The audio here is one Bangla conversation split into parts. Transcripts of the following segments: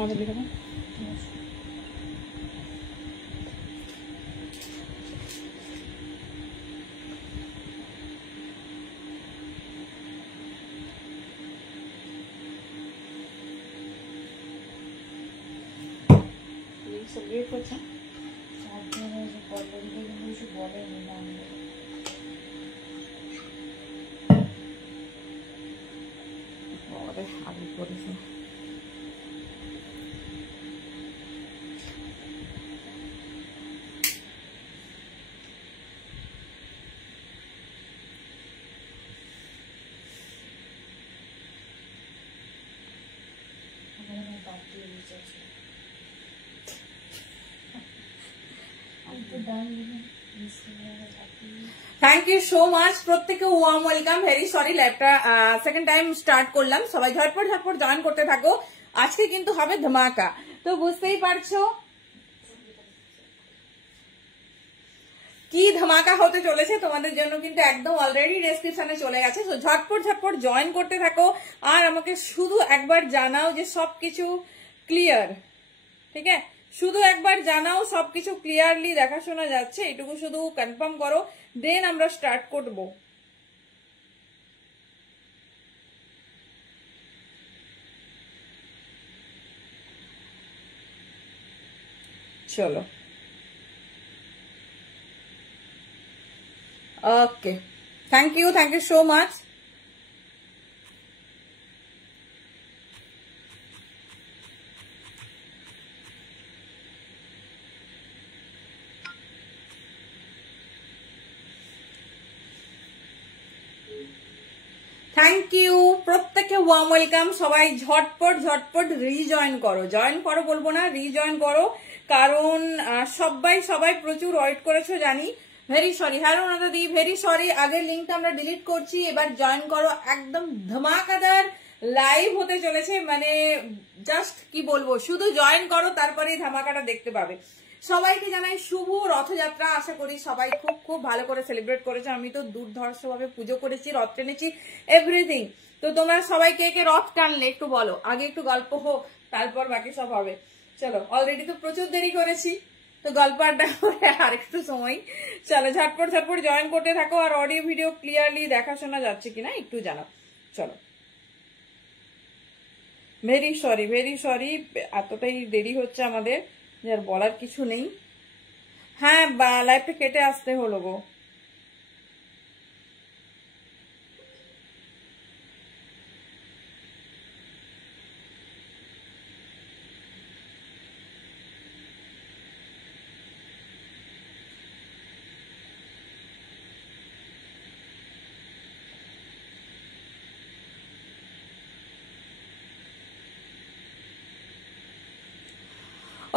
আমাদের লিখে দাও। সেলিব্রেট করছে আগে করেছে। থ্যাংক ইউ সো মাচ প্রত্যেকে, ওয়ার্ম ওয়েলকাম। ভেরি সরি লাইভটা সেকেন্ড টাইম স্টার্ট করলাম, সবাই ঝটপট ঝটপট জয়েন করতে থাকো। আজকে কিন্তু হবে ধামাকা, তো বুঝতেই পারছো কি ধামাকা হতে চলেছে তোমাদের জন্য, কিন্তু একদম অলরেডি ডেসক্রিপশনে চলে গেছে। তো ঝটপট ঝটপট জয়েন করতে থাকো, আর আমাকে শুধু একবার জানাও যে সবকিছু ক্লিয়ার, ঠিক আছে? শুধু একবার জানাও সবকিছু ক্লিয়ারলি দেখাশোনা যাচ্ছে, এটুকু শুধু কনফার্ম করো, দেন আমরা স্টার্ট করব। চলো okay, thank you so much. Thank you প্রত্যেকে, ওয়ার্ম ওয়েলকাম। সবাই ঝটপট ঝটপট রিজয়েন করো, জয়েন করো বলবো না, রিজয়েন করো, কারণ সবাই প্রচুর ওয়েট করেছো জানি। ভেরি সরি, হ্যালো নাদাদি, ভেরি সরি, আগের লিঙ্কটা আমরা ডিলিট করছি, এবার জয়েন করো। একদম ধামাকাদার লাইভ হতে চলেছে, মানে জাস্ট কি বলবো, শুধু জয়েন করো তারপরেই ধামাকাটা দেখতে পাবে। সবাইকে জানাই শুভ রথযাত্রা, আশা করি সবাই খুব খুব ভালো করে সেলিব্রেট করেছে। আমি তো দুর্ধর্ষ ভাবে পুজো করেছি, রথ টেনেছি, এভরিথিং। তো তোমরা সবাই কে কে রথ টানলে একটু বলো, আগে একটু গল্প হোক, তারপর বাকি সব হবে। চলো, অলরেডি তো প্রচুর দেরি করেছি, তো গল্প আড্ডা করে আর একটু সময়। চলো ঝটপট ঝটপট জয়েন করতে থাকো, আর অডিও ভিডিও ক্লিয়ারলি দেখাশোনা যাচ্ছে কিনা একটু জানাও। চলো, ভেরি সরি, এতটাই দেরি হচ্ছে আমাদের, যার বলার কিছু নেই। হ্যাঁ, লাইভটা কেটে আসতে হলো গো।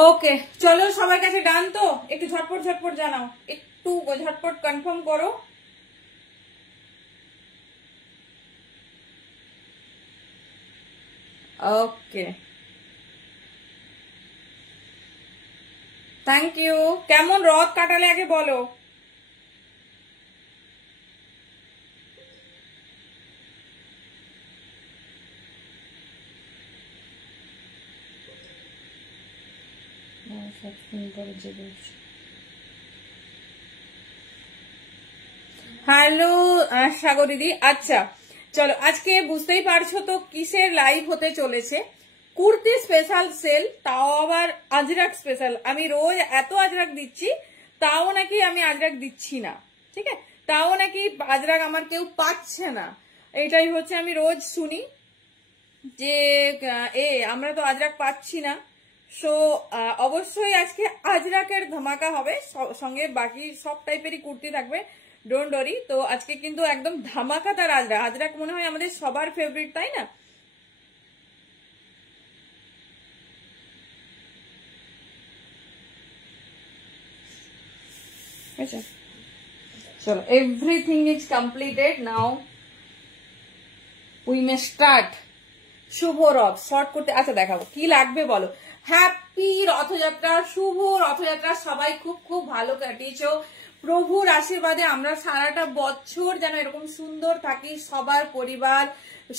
ওকে, চলো সবার কাছে ডান তো, একটু ঝটপট ঝটপট জানাও, একটু ঝটপট কনফার্ম করো। ওকে, থ্যাংক ইউ। কেমন রথ কাটালে আগে বলো। হ্যালো সাগর দিদি, আচ্ছা চলো, আজকে বুঝতেই পারছো তো কিসের লাইভ হতে চলেছে। কুর্তি স্পেশাল সেল, তাও আবার আজরাক স্পেশাল। আমি রোজ এত আজরাক দিচ্ছি, তাও নাকি আমি আজরাক দিচ্ছি না, ঠিক আছে? তাও নাকি আজরাক আমার কেউ পাচ্ছে না, এটাই হচ্ছে আমি রোজ শুনি যে আমরা তো আজরাক পাচ্ছি না। সো অবশ্যই আজকে আজরাকের ধামাকা হবে, সঙ্গে বাকি সব টাইপেরই কুর্তি থাকবে, ডোন্ট ওয়ারি। তো আজকে কিন্তু একদম ধামাকাদার আজরাক। আজরাক মনে হয় আমাদের সবার ফেভারিট, তাই না? চলো, everything is completed, now we may start. শুভ রথ শর্ট করতে, আচ্ছা দেখাবো কি লাগবে বলো। হ্যাপি রথযাত্রা, শুভ রথযাত্রা, সবাই খুব খুব ভালো কাটিয়েছো, প্রভুর আশীর্বাদে আমরা সারাটা বছর যেন এরকম সুন্দর থাকি, সবার পরিবার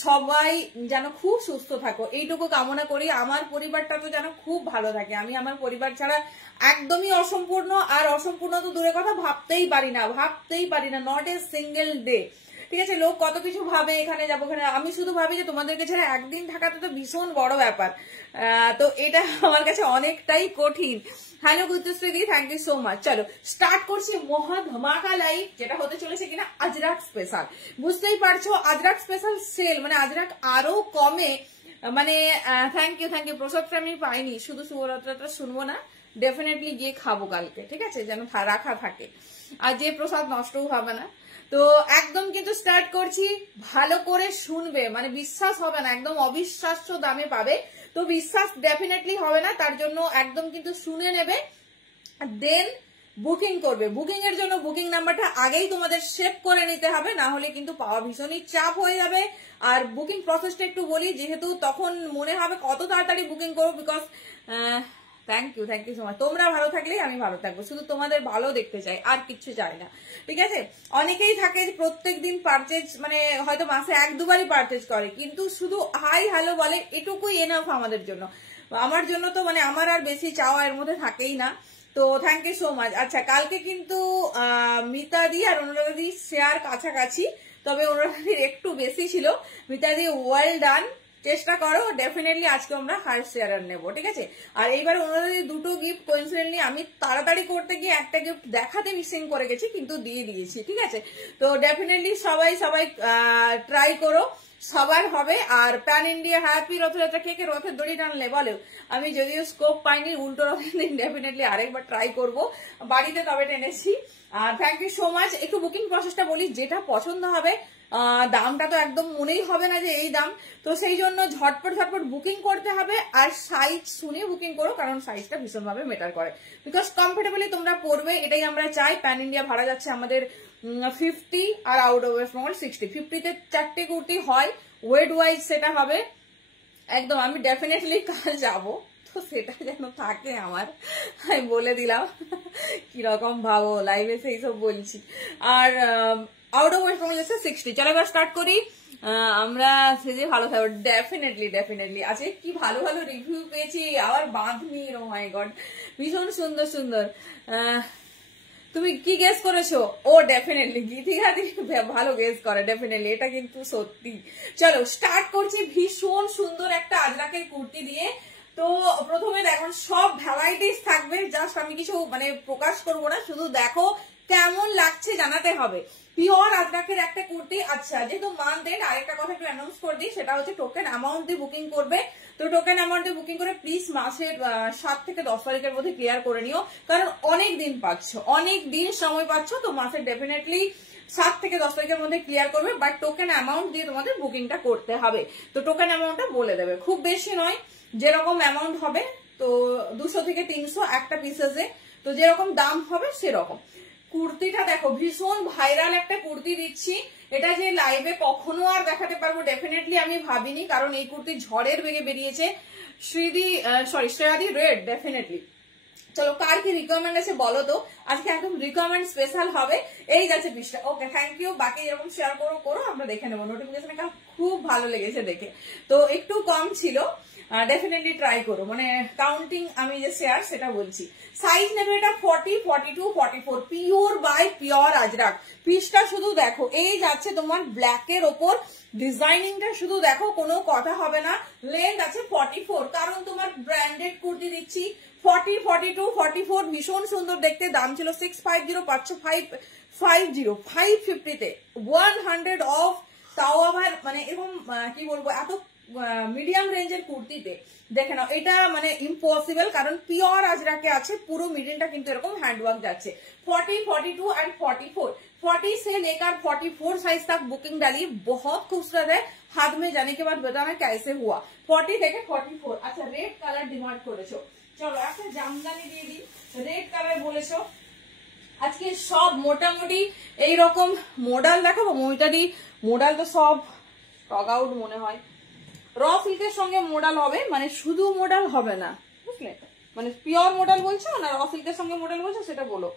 সবাই যেন খুব সুস্থ থাকো এইটুকু কামনা করি। আমার পরিবারটা তো যেন খুব ভালো থাকে। আমি আমার পরিবার ছাড়া একদমই অসম্পূর্ণ, আর অসম্পূর্ণ তো দূরের কথা ভাবতেই পারি না, নট এ সিঙ্গেল ডে। ঠিক আছে, লোক কত কিছু ভাবে এখানে যাবো ওখানে, আমি শুধু ভাবি যে তোমাদেরকে ছাড়া একদিন থাকাটা তো ভীষণ বড় ব্যাপার। তো এটা আমার কাছে অনেকটাই কঠিন। হ্যালো গুদ্দশ্রী দি, থ্যাংক ইউ সো মাচ। চলো স্টার্ট করছি মহা ধামাকা লাইভ, যেটা হতে চলেছে কিনা আজরাক স্পেশাল। বুঝতেই পারছো আজরাক স্পেশাল সেল, মানে আজরাক আরো কমে, মানে থ্যাংক ইউ প্রসাদটা আমি পাইনি, শুধু শুভরাত্রাটা শুনবো না, ডেফিনেটলি গিয়ে খাবো কালকে, ঠিক আছে, যেন রাখা থাকে, আর যে প্রসাদ নষ্টও হবে না। তো একদম কিন্তু স্টার্ট করছি, ভালো করে শুনবে, মানে বিশ্বাস হবে না, একদম অবিশ্বাস্য দামে পাবে। তো বিশ্বাস ডেফিনেটলি হবে না, তার জন্য একদম কিন্তু শুনে নেবে, দেন বুকিং করবে। বুকিং এর জন্য বুকিং নাম্বারটা আগেই তোমাদের সেভ করে নিতে হবে, না হলে কিন্তু পাওয়া ভীষণই চাপ হয়ে যাবে। আর বুকিং প্রসেসটা একটু বলি, যেহেতু তখন মনে হবে কত তাড়াতাড়ি বুকিং করবো, because thank you so much. তোমরা ভালো থাকলেই আমি ভালো থাকবো, শুধু তোমাদের ভালো দেখতে চাই, আর কিচ্ছু চাই না, ঠিক আছে। অনেকেই থাকে প্রত্যেক দিন পারচেজ, মানে হয়তো মাসে 1-2বারই পারচেজ করে, কিন্তু শুধু হাই হ্যালো বলে, এটুকুই এনাফ আমাদের জন্য। আমার জন্য তো মানে আমার আর বেশি চাওয়া এর মধ্যে থাকেই না। তো থ্যাংক ইউ সো মাচ। আচ্ছা, কালকে কিন্তু মিতাদি আর অনুরাধাদি শেয়ার কাছাকাছি, তবে অনুরাধাদির একটু বেশি ছিল। মিতাদি ওয়েল ডান, চেষ্টা করো, ডেফিনেটলি আজকে আমরা হায়ার শেয়ার নেবো, ঠিক আছে। আর এইবার অনুরাধাদি দুটো গিফট কোইন্সিডেন্টলি আমি তাড়াতাড়ি করতে গিয়ে একটা গিফট দেখাতে মিসিং করে গেছি, কিন্তু দিয়ে দিয়েছি, ঠিক আছে। তো ডেফিনেটলি সবাই ট্রাই করো, সবার হবে। আর প্যান ইন্ডিয়া হ্যাপি রথযাত্রা, কে কে রথের দড়ি টানলে বলো। আমি যদিও স্কোপ পাইনি, উল্টো রথের দিন ডেফিনেটলি আরেকবার ট্রাই করব বাড়িতে, তবে টেনেছি। আর থ্যাংক ইউ সো মাচ। একটু বুকিং প্রসেসটা বলি, যেটা পছন্দ হবে, দামটা তো একদম মনেই হবে না যে এই দাম, তো সেই জন্য ঝটপট বুকিং করতে হবে। আর সাইজ শুনে বুকিং করো, কারণ সাইজটা ভীষণভাবে ম্যাটার করে, বিকজ কমফোর্টেবলি তোমরা পড়বে, এটাই আমরা চাই। প্যান ইন্ডিয়া ভাড়া যাচ্ছে আমাদের 50, আর আউট অফ ওয়েস্ট বেঙ্গল 60। 50-তে 4টে কুর্তি হয়, ওয়েট ওয়াইজ সেটা হবে একদম। আমি ডেফিনেটলি কাল যাব, তো সেটা যেন থাকে আমার, আমি বলে দিলাম কিরকম ভাবো লাইভে সেই সব বলছি। আর আউট অফ ওয়েস্ট বেঙ্গল যাচ্ছে 60। চলো এবার স্টার্ট করি, আমরা সেজে ভালো থাকবো। ডেফিনেটলি আজকে কি ভালো রিভিউ পেয়েছি, আবার বাঁধনি, ও মাই গড, ভীষণ সুন্দর। তুমি কি গেস করেছো? ও ডেফিনেটলি গীতিকাদি ভালো গেস করে, ডেফিনেটলি, এটা কিন্তু সত্যি। চলো স্টার্ট করছি ভীষণ সুন্দর একটা আজরাকের কুর্তি দিয়ে। তো প্রথমে দেখো সব ভ্যারাইটিস থাকবে, জাস্ট আমি কিছু মানে প্রকাশ করবো না, শুধু দেখো কেমন লাগছে জানাতে হবে। পিওর আজরাকের একটা কুর্তি। আচ্ছা, যেহেতু মান্থ এন্ড, আরেকটা কথা একটু অ্যানাউন্স করে দিই, সেটা হচ্ছে টোকেন অ্যামাউন্ট দিয়ে বুকিং করবে। তো টোকেন অ্যামাউন্ট দিয়ে বুকিং করে প্লিজ মাসের 7 থেকে 10 তারিখের মধ্যে ক্লিয়ার করে নিও, কারণ অনেক দিন সময় পাচ্ছ। তো মাসের ডেফিনেটলি 7 থেকে 10 তারিখের মধ্যে ক্লিয়ার করবে, বাট টোকেন অ্যামাউন্ট দিয়ে তোমাদের বুকিংটা করতে হবে। তো টোকেন অ্যামাউন্টটা বলে দেবে, খুব বেশি নয়, যেরকম অ্যামাউন্ট হবে, তো 200 থেকে 300 একটা পিসেসে, তো যেরকম দাম হবে সেরকম। কুর্তিটা দেখো, ভীষণ ভাইরাল একটা কুর্তি দিচ্ছি, এটা যে লাইভে কখনো আর দেখাতে পারবো ডেফিনেটলি আমি ভাবিনি, কারণ এই কুর্তি ঝড়ের বেগে বেরিয়েছে। শ্রেয়াদি রেড, ডেফিনেটলি। চলো কার কি রিকোয়ারমেন্ট আছে বলো তো, আজকে একদম রিকোয়ারমেন্ট স্পেশাল হবে। এই যাচ্ছে পিসটা, ওকে থ্যাংক ইউ। বাকি এরকম শেয়ার করো, আমরা দেখে নেবো। নোটিফিকেশন খুব ভালো লেগেছে দেখে, তো একটু কম ছিল, ডেফিনেটলি ট্রাই করো, মানে কাউন্টিং আমি যে শেয়ার সেটা বলছি। সাইজ নেবে এটা 40, 42, 44, পিওর বাই পিওর আজরাক। পিসটা শুধু দেখো, এই যাচ্ছে তোমার ব্ল্যাকের ওপর, ডিজাইনিংটা শুধু দেখো, কোনো কথা হবে না। লেন্থ আছে 44, কারণ তোমার ব্র্যান্ডেড কুর্তি দিচ্ছি। 40, 42, 44 ভীষণ সুন্দর দেখতে। দাম ছিল 650, পাচ্ছ 550তে 100 অফ, তাও আবার মানে এরকম কি বলবো, এত মিডিয়াম রেঞ্জের কুর্তিতে দেখে নাও। এটা মানে ইম্পসিবল, কারণ পিওর আজরাকে আছে, পুরো মিডিলটা কিন্তু এরকম হ্যান্ডওয়ার্ক যাচ্ছে। 40, 42 एंड 44, 40 से लेकर 44 साइज तक बुकिंग डाली, बहुत खूबसूरत है। हाथ में जाने के बाद बताना कैसे हुआ। 40 থেকে 44। আচ্ছা, রেড কালার ডিমান্ড করেছো, চলো একটা জামদানি দিয়ে দিই, রেড কালার বলেছো। আজকে সব মোটামুটি এইরকম মডেল দেখাবো। মোটামুটি মডেল তো সব টগ আউট মনে হয়, র সিল্কের সঙ্গে মডেল হবে, মানে শুধু মডেল হবে না, বুঝলে, মানে পিওর মডেল বলছো না র সিল্কের সঙ্গে মডেল বলছো, সেটা বলো।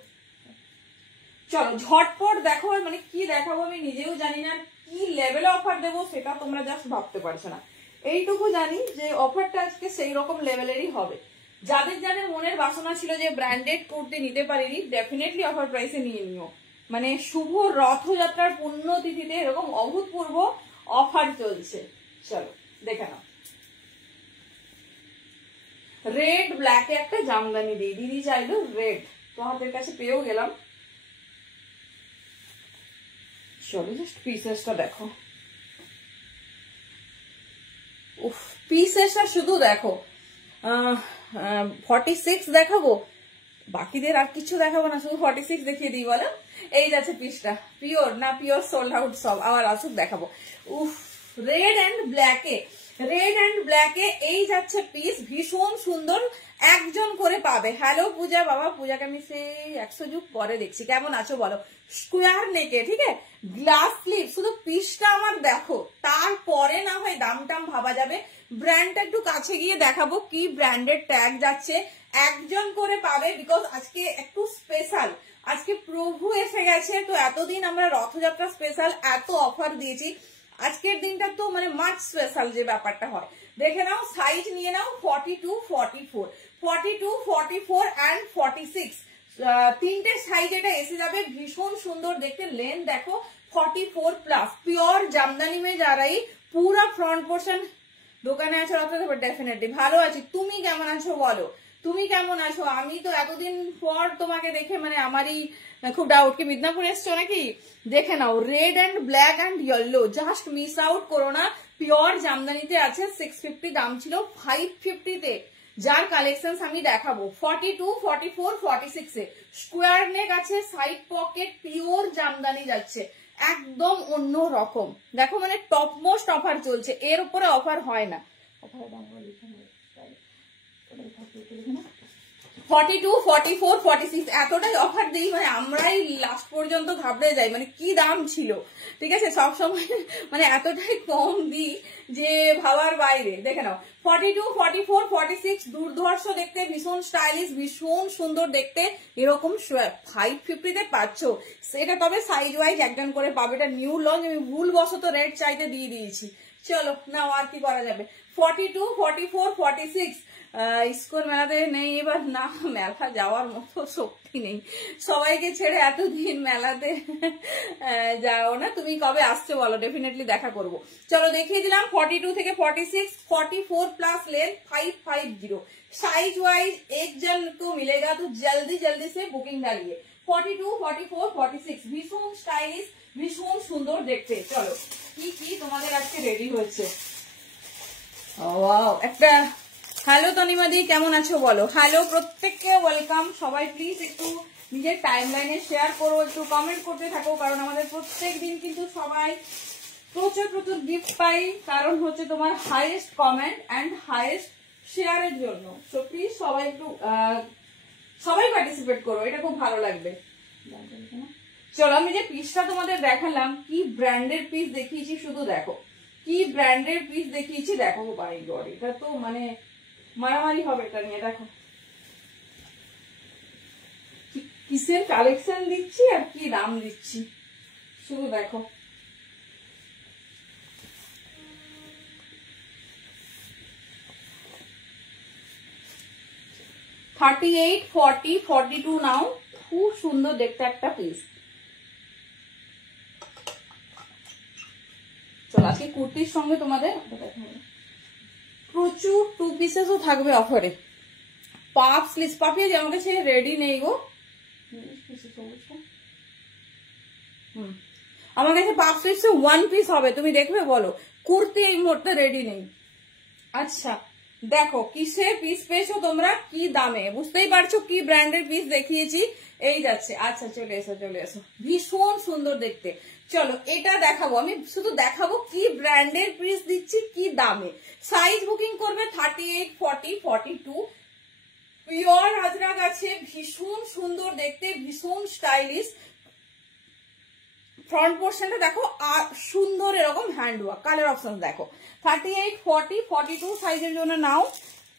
চলো ঝটপট দেখো, মানে কি দেখাবো আমি নিজেও জানি না, কি লেভেলে অফার দেবো সেটা তোমরা জাস্ট ভাবতে পারছো না। এইটুকু জানি যে অফারটা আজকে সেই রকম লেভেলেরই হবে। যাদের যাদের মনের বাসনা ছিল যে ব্র্যান্ডেড কুর্তি নিতে পারিনি, ডেফিনেটলি অফার প্রাইসে নিয়ে নিও। মানে শুভ রথযাত্রার পুণ্যতিথিতে এরকম অভূতপূর্ব অফার চলছে। চলো দেখে নাও। রেড ব্ল্যাকে একটা জামদানি দিই, দিদি চাইলো রেড, তো হাতের কাছে পেয়েও গেলাম। চলো জাস্ট পিসেসটা দেখো, উফ পিসেসটা শুধু দেখো। 46 দেখাবো, বাকিদের আর কিছু দেখাবো না, শুধু 46 দেখিয়ে দিই বলো। এই যাচ্ছে পিসটা, পিওর না পিওর সোল্ড আউট সব, আবার আসুক দেখাবো। উফ রেড অ্যান্ড ব্ল্যাকে, রেড অ্যান্ড ব্ল্যাকে এই যাচ্ছে পিস, ভীষণ সুন্দর, একজন করে পাবে। হ্যালো পূজা, বাবা পূজাকে আমি সেই 100 যুগ পরে দেখছি, কেমন আছো বলো। স্কোয়ার নেকে, ঠিক আছে, গ্লাস স্লিভ, শুধু পিসটা আমার দেখো, তারপরে না হয় দাম টাম ভাবা যাবে। ব্র্যান্ডটা একটু কাছে গিয়ে দেখাবো, কি ব্র্যান্ডের ট্যাগ যাচ্ছে, একজন করে পাবে। বিকজ আজকে একটু স্পেশাল, আজকে প্রভু এসে গেছে, তো এতদিন আমরা রথযাত্রা স্পেশাল এত অফার দিয়েছি, আজকের দিনটা তো মানে মাছ স্পেশাল যে ব্যাপারটা হয়। দেখে নাও, সাইজ নিয়ে নাও 42, 44, 42, 44 অ্যান্ড 46, তিনটে সাইজ এটা এসে যাবে। ভীষণ সুন্দর দেখতে, লেন্থ দেখো 44 প্লাস, পিওর জামদানি মে যা রাই, পুরা ফ্রন্ট পোর্শন। দোকানে আছো ডেফিনেটলি ভালো আছি, তুমি কেমন আছো বলো, তুমি কেমন আছো? আমি তো এতদিন পর তোমাকে দেখে মানে আমারই খুব ডাউট কি মিদনাপুর এসছো নাকি। দেখে নাও, red and black and yellow, just miss out করো না। পিওর জামদানিতে আছে, 650 দাম ছিল, 550 তে যার কালেকশন আমি দেখাবো। 42, 44, 46 এ স্কোয়ার নেক আছে, সাইড পকেট, পিওর জামদানি যাচ্ছে, একদম অন্য রকম। দেখো মানে টপ মোস্ট অফার চলছে, এর উপরে অফার হয় না। 42, 44, 46 এতটাই অফার দিই, মানে আমরাই লাস্ট পর্যন্ত ঘাবড়ে যাই, মানে কি দাম ছিল, ঠিক আছে, সবসময় মানে এতটাই কম দিই যে ভাবার বাইরে। দেখে নাও 42, 44, 46 দুর্ধর্ষ দেখতে, ভীষণ স্টাইলিশ, ভীষণ সুন্দর দেখতে, এরকম 550 তে পাচ্ছ। সেটা তবে সাইজ ওয়াইজ একজন করে পাবে, এটা নিউ লঞ্চ, আমি ভুলবশত রেড চাইতে দিয়ে দিয়েছি। চলো নাও, আর কি করা যাবে। 42, 44, 46 ইস্কন মেলাতে নেই এবার, না মেলা যাওয়ার মতো শক্তি নেই, সবাইকে ছেড়ে এতদিন মেলাতে যাও না। তুমি কবে আসছো বলো, ডেফিনেটলি দেখা করব। চলো দেখিয়ে দিলাম 42 থেকে 46, 44 प्लस लेंथ 550, साइज वाइज एक जन को मिलेगा, तो जल्दी जल्दी से बुकिंग डालिए। 42, 44, 46 ভীষণ স্টাইলিশ, ভীষণ সুন্দর দেখতে। চলো কি কি তোমাদের আজকে রেডি হয়েছে। ওয়াও, একটা হ্যালো তনিমাদি, কেমন আছো বলো। হ্যালো প্রত্যেককে ওয়েলকাম, সবাই প্লিজ একটু নিজের টাইম লাইনে শেয়ার করো, একটু কমেন্ট করতে থাকো, কারণ আমাদের প্রত্যেক দিন কিন্তু সবাই প্রচুর প্রচুর গিফট পাই, কারণ হচ্ছে তোমার হাইয়েস্ট কমেন্ট অ্যান্ড হাইয়েস্ট শেয়ারের জন্য। সো প্লিজ সবাই একটু সবাই পার্টিসিপেট করো, এটা খুব ভালো লাগবে। চলো আমি যে পিসটা তোমাদের দেখালাম, কি ব্র্যান্ডের পিস দেখিয়েছি শুধু দেখো, কি ব্র্যান্ডের পিস দেখিয়েছি দেখো। বাই গড, এটা তো মানে মারামারি হবে এটা নিয়ে। দেখো কিসের কালেকশন দিচ্ছি আর কি দাম দিচ্ছি, শুধু দেখো। $38, $40, $42 নাও, খুব সুন্দর দেখতে একটা পিস। চলো আজকে কুর্তির সঙ্গে তোমাদের প্রচুর 2 পিসেসও থাকবে অফারে। পাপ স্লিভস, পাপিয়া যে আমার কাছে রেডি নেই গো, আমার কাছে পাপ স্লিভস 1 পিস হবে, তুমি দেখবে বলো। কুর্তি এই মুহূর্তে রেডি নেই। আচ্ছা দেখো কিসে পিস পেয়েছো তোমরা, কি দামে, বুঝতেই পারছো কি ব্র্যান্ডের পিস দেখিয়েছি। এই যাচ্ছে, আচ্ছা চলে এসো চলে এসো, ভীষণ সুন্দর দেখতে। চলো এটা দেখাবো, আমি শুধু দেখাবো কি ব্র্যান্ডের পিস দিচ্ছি, কি দামে। সাইজ বুকিং করবে 38, 40, 42, পিওর আজরাক আছে, ভীষণ সুন্দর দেখতে, ভীষণ স্টাইলিশ। ফ্রন্ট পোর্শনটা দেখো, আর সুন্দর এরকম হ্যান্ড ওয়ার্ক, কালার অপশন দেখো। 38, 40, 42 সাইজের জন্য নাও।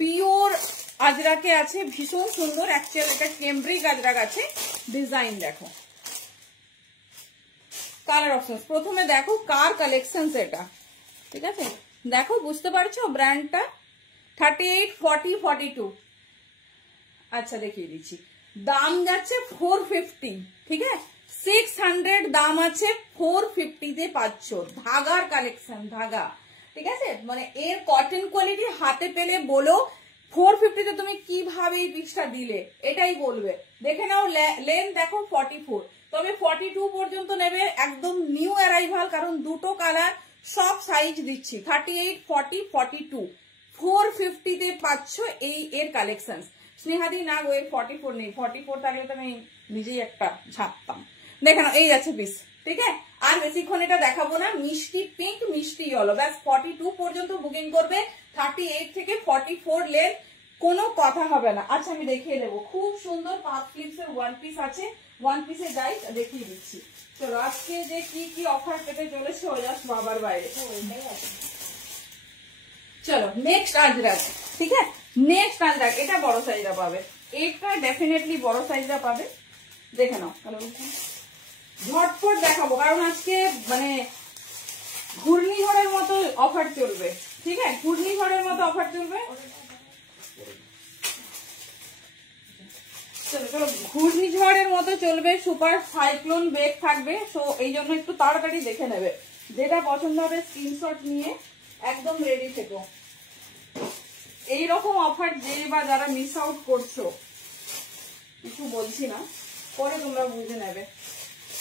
পিওর আজরাকে আছে, ভীষণ সুন্দর, অ্যাকচুয়াল এটা কেমব্রিক আজরাক আছে। ডিজাইন দেখো, কালার অপশন প্রথমে দেখো কার কালেকশন এটা, ঠিক আছে দেখো বুঝতে পারছো ব্র্যান্ডটা 38, 40, 42। আচ্ছা দেখিয়ে দিচ্ছি, দাম যাচ্ছে 450, ঠিক আছে 600 দাম আছে, 450 তে পাচ্ছ। ধাগার কালেকশন, ধাগা, ঠিক আছে মানে এর কটন কোয়ালিটি হাতে পেলে বলো 450 তে তুমি কিভাবে এই পিসটা দিলে, এটাই বলবে। দেখে নাও লেন্থ দেখো 44, তবে 42 পর্যন্ত নেবে, একদম নিউ অ্যারাইভাল, কারণ দুটো কালার সব সাইজ দিচ্ছি 38, 40, 42, 450 তে পাচ্ছ এই এর কালেকশন। স্নেহাদি না গো এর 44 নেই, 44 থাকলে তো আমি নিজেই একটা ছাপতাম। দেখে নাও এই যাচ্ছে পিস, ঠিক আছে আর বেশিক্ষণ এটা দেখাবো না। মিষ্টি পিঙ্ক, মিষ্টি ইয়েলো, ব্যাস 42 পর্যন্ত বুকিং করবে, 38 থেকে 44 লেন্থ, কোনো কথা হবে না। আচ্ছা আমি দেখিয়ে দেবো, খুব সুন্দর পাঁচ ফ্লিপস এর ওয়ান পিস আছে, ওয়ান পিসে যাই দেখিয়ে দিচ্ছি। চলো আজকে যে কি কি অফার পেতে চলেছে ও জাস্ট বাবার বাইরে। চলো নেক্সট আজরাক, ঠিক আছে নেক্সট আজরাক, এটা বড় সাইজটা পাবে, এটা ডেফিনেটলি বড় সাইজটা পাবে। দেখে নাও ঝটপট দেখাবো, কারণ আজকে মানে ঘূর্ণিঝড়ের মতো অফার চলবে, ঠিক আছে ঘূর্ণিঝড়ের মতো অফার চলবে। চলো চলো ঘূর্ণিঝড়ের মতো চলবে, সুপার সাইক্লোন বেগ থাকবে, সো এই জন্য একটু তাড়াতাড়ি দেখে নেবে, যেটা পছন্দ হবে স্ক্রিনশট নিয়ে একদম রেডি থেকো। এইরকম অফার যে বা যারা মিস আউট করছো, কিছু বলছি না, পরে তোমরা বুঝে নেবে,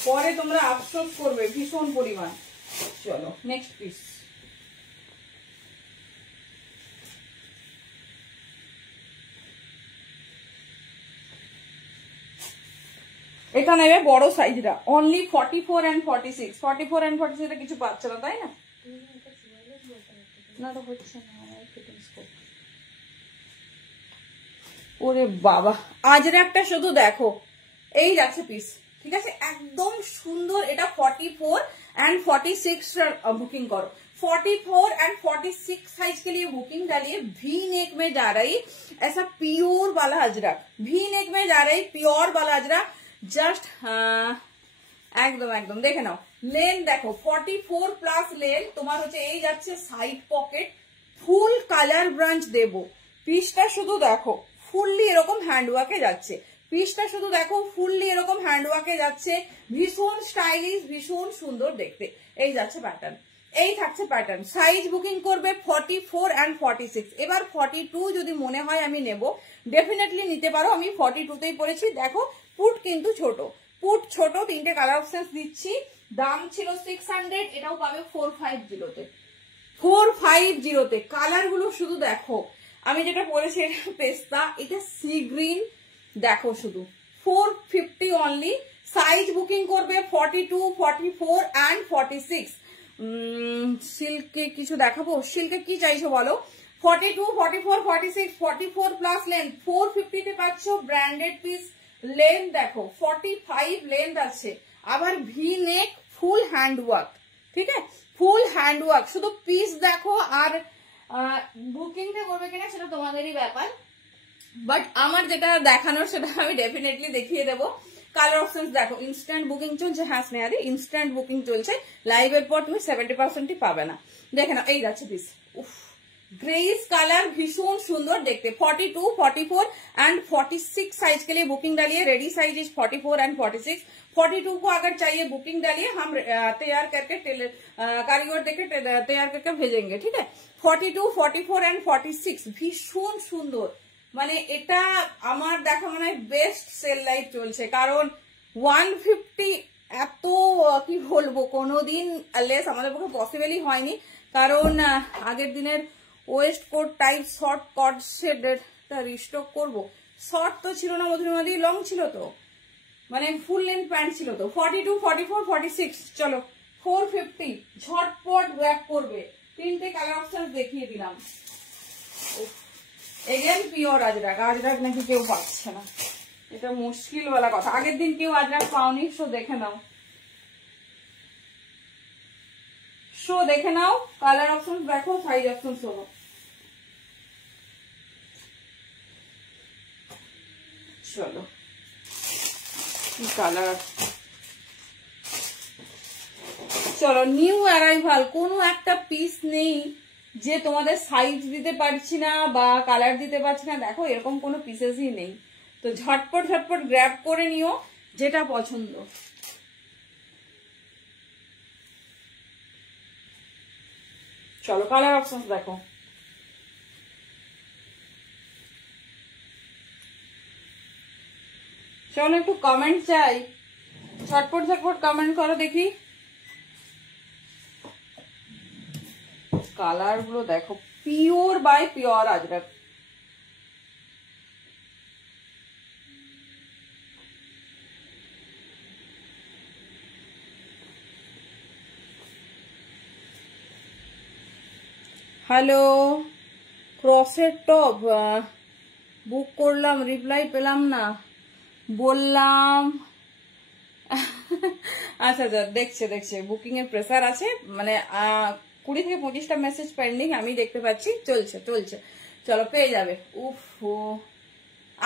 পরে তোমরা আফসোস করবে ভীষণ পরিমাণ। চলো নেক্সট পিস, এটা নেবে বড় সাইজটা, অনলি 44 and 46, 44 and 46 কিছু পাচ্ছে না তাই না, না তো হচ্ছে না। ওরে বাবা আজের একটা শুধু দেখো, এই যাচ্ছে পিস, ঠিক আছে একদম সুন্দর। এটা 44 and 46 बुकिंग करो, 44 and 46 साइज के लिए बुकिंग डालिए। वी नेक में जा रही ऐसा प्योर वाला अजरक, वी नेक में जा रही प्योर वाला अजरक, জাস্ট একদম একদম দেখে নাও। লেন দেখো 44 প্লাস লেন, তোমার হচ্ছে এই যাচ্ছে সাইড পকেট, ফুল কালার ব্রাঞ্চ দেব। পিসটা শুধু দেখো ফুললি এরকম হ্যান্ডওয়ার্কে যাচ্ছে, পিসটা শুধু দেখো ফুললি এরকম হ্যান্ডওয়ার্কে যাচ্ছে, ভীষণ স্টাইলিশ, ভীষণ সুন্দর দেখতে। এই যাচ্ছে প্যাটার্ন, এই থাকছে প্যাটার্ন। সাইজ বুকিং করবে 44 and 46। এবার 42 যদি মনে হয় আমি নেব, ডেফিনেটলি নিতে পারো, আমি 42 তেই পড়েছি। দেখো পুট কিন্তু ছোট, পুট ছোট, তিনটে কালার অপশন দিচ্ছি। দাম ছিল 600, এটাও পাবে 450-তে, 450-তে। কালার গুলো শুধু দেখো, আমি যেটা পরেছি এটা পেস্তা, এটা সি গ্রিন, দেখো শুধু 450 অনলি। সাইজ বুকিং করবে 42, 44 and 46। সিল্কে কিছু দেখাবো, সিল্কে কি চাইছো বলো? 42, 44, 46, 44 প্লাস লেন্থ, 450 তে পাচ্ছ। ব্র্যান্ডেড পিস, লেন্থ দেখো 45 লেন্থ আছে, আবার ভি নেক, ফুল হ্যান্ড ওয়ার্ক, ঠিক আছে ফুল হ্যান্ড ওয়ার্ক। শুধু পিস দেখো, আর বুকিংটা করবে কিনা সেটা তোমাদেরই ব্যাপার, বাট আমার যেটা দেখানোর সেটা আমি ডেফিনেটলি দেখিয়ে দেবো। কালার অপশন দেখো, ইনস্ট্যান্ট বুকিং চলছে, হ্যাঁ স্নেহাদি ইনস্ট্যান্ট বুকিং চলছে, লাইভের পর তুমি 70% পাবে না। দেখে নাও এই যাচ্ছে পিস, উফ ग्रेस कलर भीषण सुंदर देखते। 42, 44 एंड 46 साइज के लिए बुकिंग डालिए। Ready size is 44 and 46। 42 को अगर चाहिए बुकिंग डालिए, हम तैयार करके कारीगर देके तैयार करके भेजेंगे, ठीक है। 42, 44 एंड 46 भीषण सुंदर, মানে এটা আমার দেখা মনে হয় বেস্ট সেল লাইট চলছে, কারণ 150 এত কি বলবো কোনোদিন লেস আমাদের পক্ষে পসিবলই হয়নি, কারণ আগের দিনের ওয়েস্ট কোট টাইপ শর্ট কট শেডটা রিস্টক করবো। শর্ট তো ছিল না মধুরিমাদি, লং ছিল তো, মানে ফুল লেন্থ প্যান্ট ছিল তো। 42, 44, 46 চলো 450 ঝটপট গ্র্যাব করবে। তিনটে কালার অপশন দেখিয়ে দিলাম। এগেন পিওর আজরাক, আজরাক নাকি কেউ পাচ্ছে না, এটা মুশকিল वाला কথা। আগের দিন কেউ আজরাক পাওনি, শো দেখে নাও, শো দেখে নাও, কালার অপশন দেখো, সাইজ অপশন শোনো। চলো কি কালার, চলো নিউ অ্যারাইভাল, কোনো একটা পিস নেই যে তোমাদের সাইজ দিতে পারছি না বা কালার দিতে পারছি না, দেখো এরকম কোনো পিসেসই নেই। তো ঝটপট ঝটপট গ্র্যাব করে নিও যেটা পছন্দ। চলো কালার অপশন দেখো। চলো একটু কমেন্ট চাই, ঝটপট ঝটপট কমেন্ট করো দেখি। কালার গুলো দেখো, pure by pure ajrakh. Hello, ক্রসের টপ বুক করলাম, রিপ্লাই পেলাম না, বললাম। আচ্ছা আচ্ছা, দেখছে বুকিং এর প্রেসার আছে, মানে 20 থেকে 25টা মেসেজ পেন্ডিং আমি দেখতে পাচ্ছি, চলছে। চলো পেয়ে যাবে। উফ,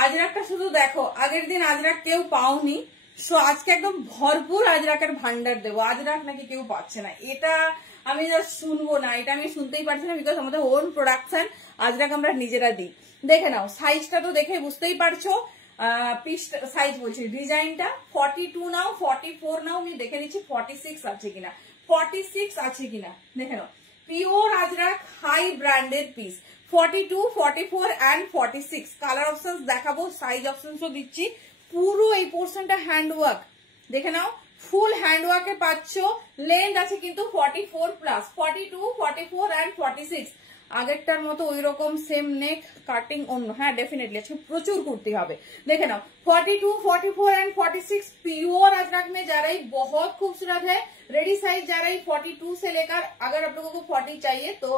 আজরাকটা শুধু দেখো, আগের দিন আজরাক কেউ পাওনি, সো আজকে একদম ভরপুর আজরাকের ভান্ডার দেবো। আজরাক নাকি কেউ পাচ্ছে না, এটা আমি জাস্ট শুনবো না, এটা আমি শুনতেই পারছি না, বিকজ আমাদের ওন প্রোডাকশন আজরাক আমরা নিজেরা দিই। দেখে নাও সাইজটা তো দেখে বুঝতেই পারছো, পিস সাইজ বলছি, ডিজাইনটা 42 নাও 44 নাও, আমি দেখে নিচ্ছি 46 আছে কিনা, 46 আছে কিনা দেখে নাও। পিওর আজরাক হাই ব্র্যান্ডের পিস, 42, 44 and 46 কালার অপশন দেখাবো, সাইজ অপশনসও দিচ্ছি। পুরো এই পোর্শনটা হ্যান্ডওয়ার্ক, দেখে নাও ফুল হ্যান্ডওয়ার্কে পাচ্ছ। লেন্থ আছে কিন্তু 44 প্লাস, 42, 44 and 46। আগেরটার মতো ওই রকম সেম নেক কাটিং অন্য, হ্যাঁ ডেফিনেটলি আজকে প্রচুর কুর্তি হবে। দেখে नाउ 42, 44 एंड 46 प्योर अजरक में जा रही, बहुत खूबसूरत है। रेडी साइज जा रही 42 से लेकर, अगर आप लोगों को 40 चाहिए तो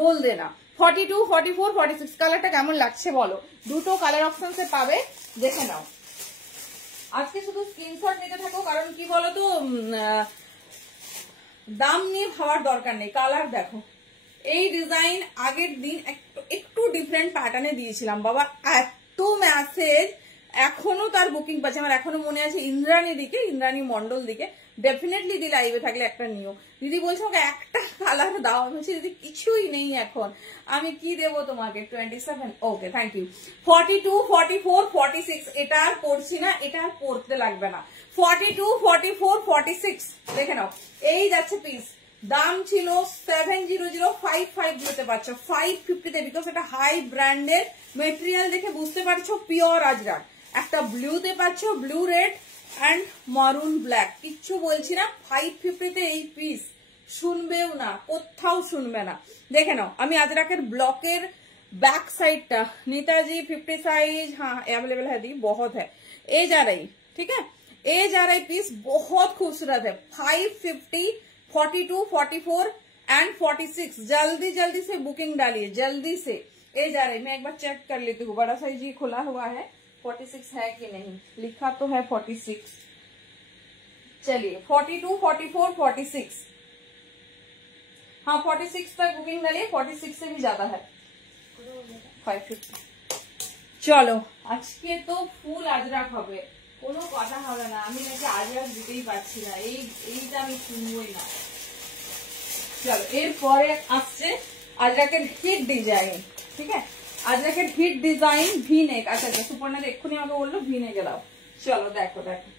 बोल देना। 42, 44, 46 কালারটা কেমন লাগছে বলো, দুটো কালার অপশন সে পাবে, দেখে নাও। আজকে শুধু স্ক্রিনশট নিতে থাকো, কারণ কি বলতো দাম নিয়ে ভাবার দরকার নেই। কালার দেখো, এই ডিজাইন আগের দিন একটু ডিফারেন্ট প্যাটার্নে দিয়েছিলাম বাবা, এত মেসেজ এখনো তার বুকিং পাচ্ছে আমার। এখনো মনে আছে ইন্দ্রাণী দিকে, ইন্দ্রাণী মন্ডল দিকে, ডেফিনেটলি দি লাইভে থাকলে একটা নিও। দিদি বলছে আমাকে একটা কালার দাও, আমি বলছি দিদি কিছুই নেই এখন, আমি কি দেবো তোমাকে? 27, ওকে থ্যাংক ইউ। 42, 44, 46 এটা আর পড়ছি না, এটা আর পড়তে লাগবে না। 42, 44, 46 দেখে নাও, এই যাচ্ছে পিস। দাম ছিল 70055 দিতে পারছো 550 তে, বিকজ এটা হাই ব্র্যান্ডের মেটেরিয়াল দেখে বুঝতে পারছো পিওর আজরাক। একটা ব্লুতে পাচ্ছ, ব্লু রেড অ্যান্ড মারুন ব্ল্যাক, কিচ্ছু বলছি না। 550 তে এই পিস শুনবেও না, কোথাও শুনবে না। দেখে নাও, আমি আজরাকের ব্লকের बैक साइड टा नेताजी 50 साइज, हाँ अवेलेबल है दी, बहुत है। ए जा रही, ठीक है, ए जा रही पीस बहुत खूबसूरत है। 550, 42, 44 एंड 46 जल्दी जल्दी से बुकिंग डालिए, जल्दी से। ए जा रही, मैं एक बार चेक कर लेती हूँ, बड़ा साइज ये खुला हुआ है, 46 है कि नहीं, लिखा तो है 46। चलिए 42, 44, 46, हाँ 46 तक बुकिंग डालिए, 46 से भी ज्यादा है 550। চলো আজকে তো ফুল আজরাক হবে, কোনো কথা হবে না। আমি নাকি আজরাক দিতেই পারছি না, এইটা আমি শুনবই না। চলো এরপরে আসছে আজরাকের হিট ডিজাইন, ঠিক আছে, আজরাকের হিট ডিজাইন ভি নেক। আচ্ছা আচ্ছা, সুপর্ণা এক্ষুনি আমাকে বললো ভি নেকে দাও। চলো দেখো দেখো,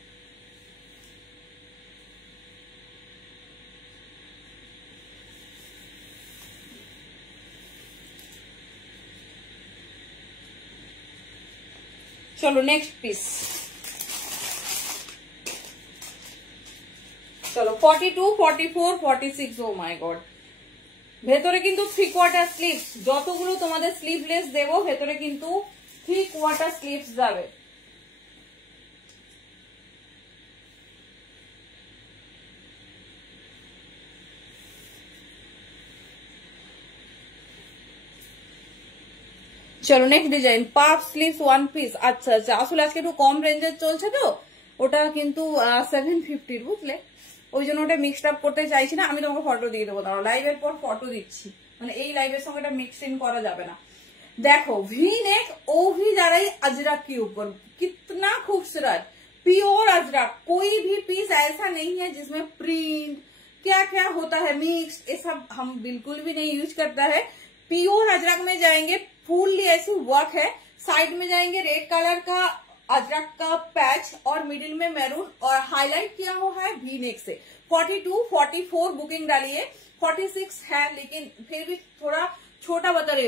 চলো নেক্সট পিস। চলো 42, 44, 46, ও মাই গড। ভেতরে কিন্তু 3/4 স্লিভস, যতগুলো তোমাদের স্লিভলেস দেবো ভেতরে কিন্তু 3/4 স্লিভস যাবে। চলো next design, puff sleeves one piece. আচ্ছা আচ্ছা, আসলে আজকে একটু কম রেঞ্জের চলছে তো, ওটা কিন্তু 750, বুঝলে, ওই জন্য ওটা মিক্সড আপ করতে চাইছি না। আমি তোমাকে ফটো দিয়ে দেবো, দাঁড়াও লাইভের পর ফটো দিচ্ছি, মানে এই লাইভের সঙ্গে এটা মিক্স ইন করা যাবে না। देखो वी नेक, ओ भी जा रही अजरक के ऊपर, कितना खूबसूरत प्योर अजरक। कोई भी पीस ऐसा नहीं है जिसमें प्रिंट क्या क्या होता है मिक्स, ये सब हम बिल्कुल भी नहीं यूज करता है। प्योर अजरक में जाएंगे, फुल्ली ऐसी वर्क है। साइड में जाएंगे रेड कलर का अजरक का पैच और मिडिल में मैरून और हाईलाइट किया हुआ है वी नेक से। 42, 44 बुकिंग डाली है, 46 है लेकिन फिर भी थोड़ा ছোটা বাতা রে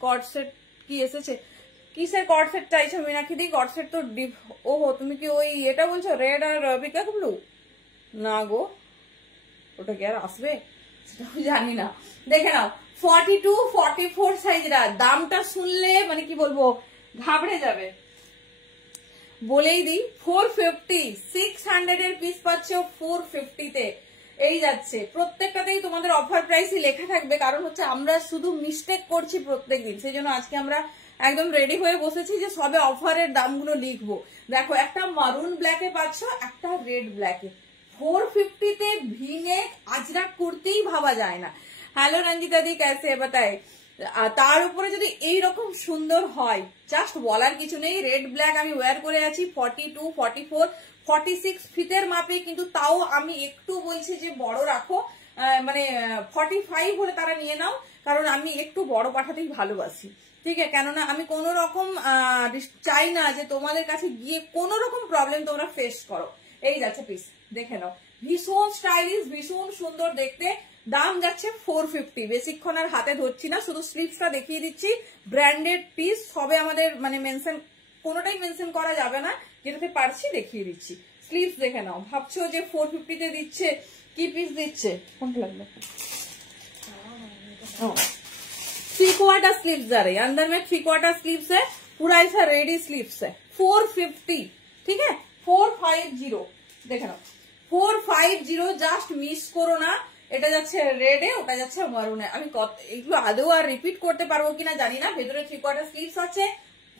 কর্ড সেট কি এসেছে কিসের কর্ড সেট চাইছো মিনাক্ষী দি? কর্ড সেট তো ওহো তুমি কি ওই এটা বলছো রেড আর পিকক ব্লু? না গো ওটা কি আর আসবে সেটাও জানি না। দেখে নাও 42, 44 সাইজরা, দামটা শুনলে মানে কি বলবো ঘাবড়ে যাবে। বলেই দিই 450, 600 এর পিস পাচ্ছ 450 তে। এই যাচ্ছে প্রত্যেকটাতেই তোমাদের অফার প্রাইসই লেখা থাকবে, কারণ হচ্ছে আমরা শুধু মিস্টেক করছি প্রত্যেকদিন, সেই জন্য আজকে আমরা একদম রেডি হয়ে বসেছি যে সবে অফারের দামগুলো লিখবো। দেখো একটা মারুন ব্ল্যাকে পাচ্ছ, একটা রেড ব্ল্যাকে, 450 তে ভিনেক আজরাক কুর্তিই ভাবা যায় না। হ্যালো রঞ্জিতা দি कैसे बताए। তার উপরে যদি এইরকম সুন্দর হয় জাস্ট বলার কিছু নেই। রেড ব্ল্যাক আমি ওয়্যার করে আছি 42, 44, 46 ফিটের মাপে, কিন্তু তাও আমি একটু বলছি যে বড় রাখো, মানে 45 হলে তারা নিয়ে নাও, কারণ আমি একটু বড় পাঠাতেই ভালোবাসি। ঠিক আছে, কেননা আমি কোন রকম চাই না যে তোমাদের কাছে গিয়ে কোন রকম প্রবলেম তোমরা ফেস করো। এই যাচ্ছে পিস, দেখে নাও, ভীষণ স্টাইলিশ, ভীষণ সুন্দর দেখতে। দাম যাচ্ছে 450। বেশিক্ষণ আর হাতে ধরছি না, শুধু স্লিভসটা দেখিয়ে দিচ্ছি। ব্র্যান্ডেড পিস, সবে আমাদের মানে মেনশন, কোনোটাই মেনশন করা যাবে না, যেটাতে পারছি দেখিয়ে দিচ্ছি। স্লিভস দেখে নাও, ভাবছো যে 450 তে দিচ্ছে, কি পিস দিচ্ছে, কোনটা লাগবে? 3/4 स्लीव्स आ रही है, अंदर में 3/4 स्लीव्स है, पूरा ऐसा रेडी स्लीव्स है। 450, ठीक है, 450 দেখে নাও, 450 জাস্ট মিস করো না। এটা যাচ্ছে রেডে, ওটা যাচ্ছে মারুনে। আমি এগুলো আদৌ আর রিপিট করতে পারবো কিনা জানি না। ভেতরে 3/4 স্লিভস আছে,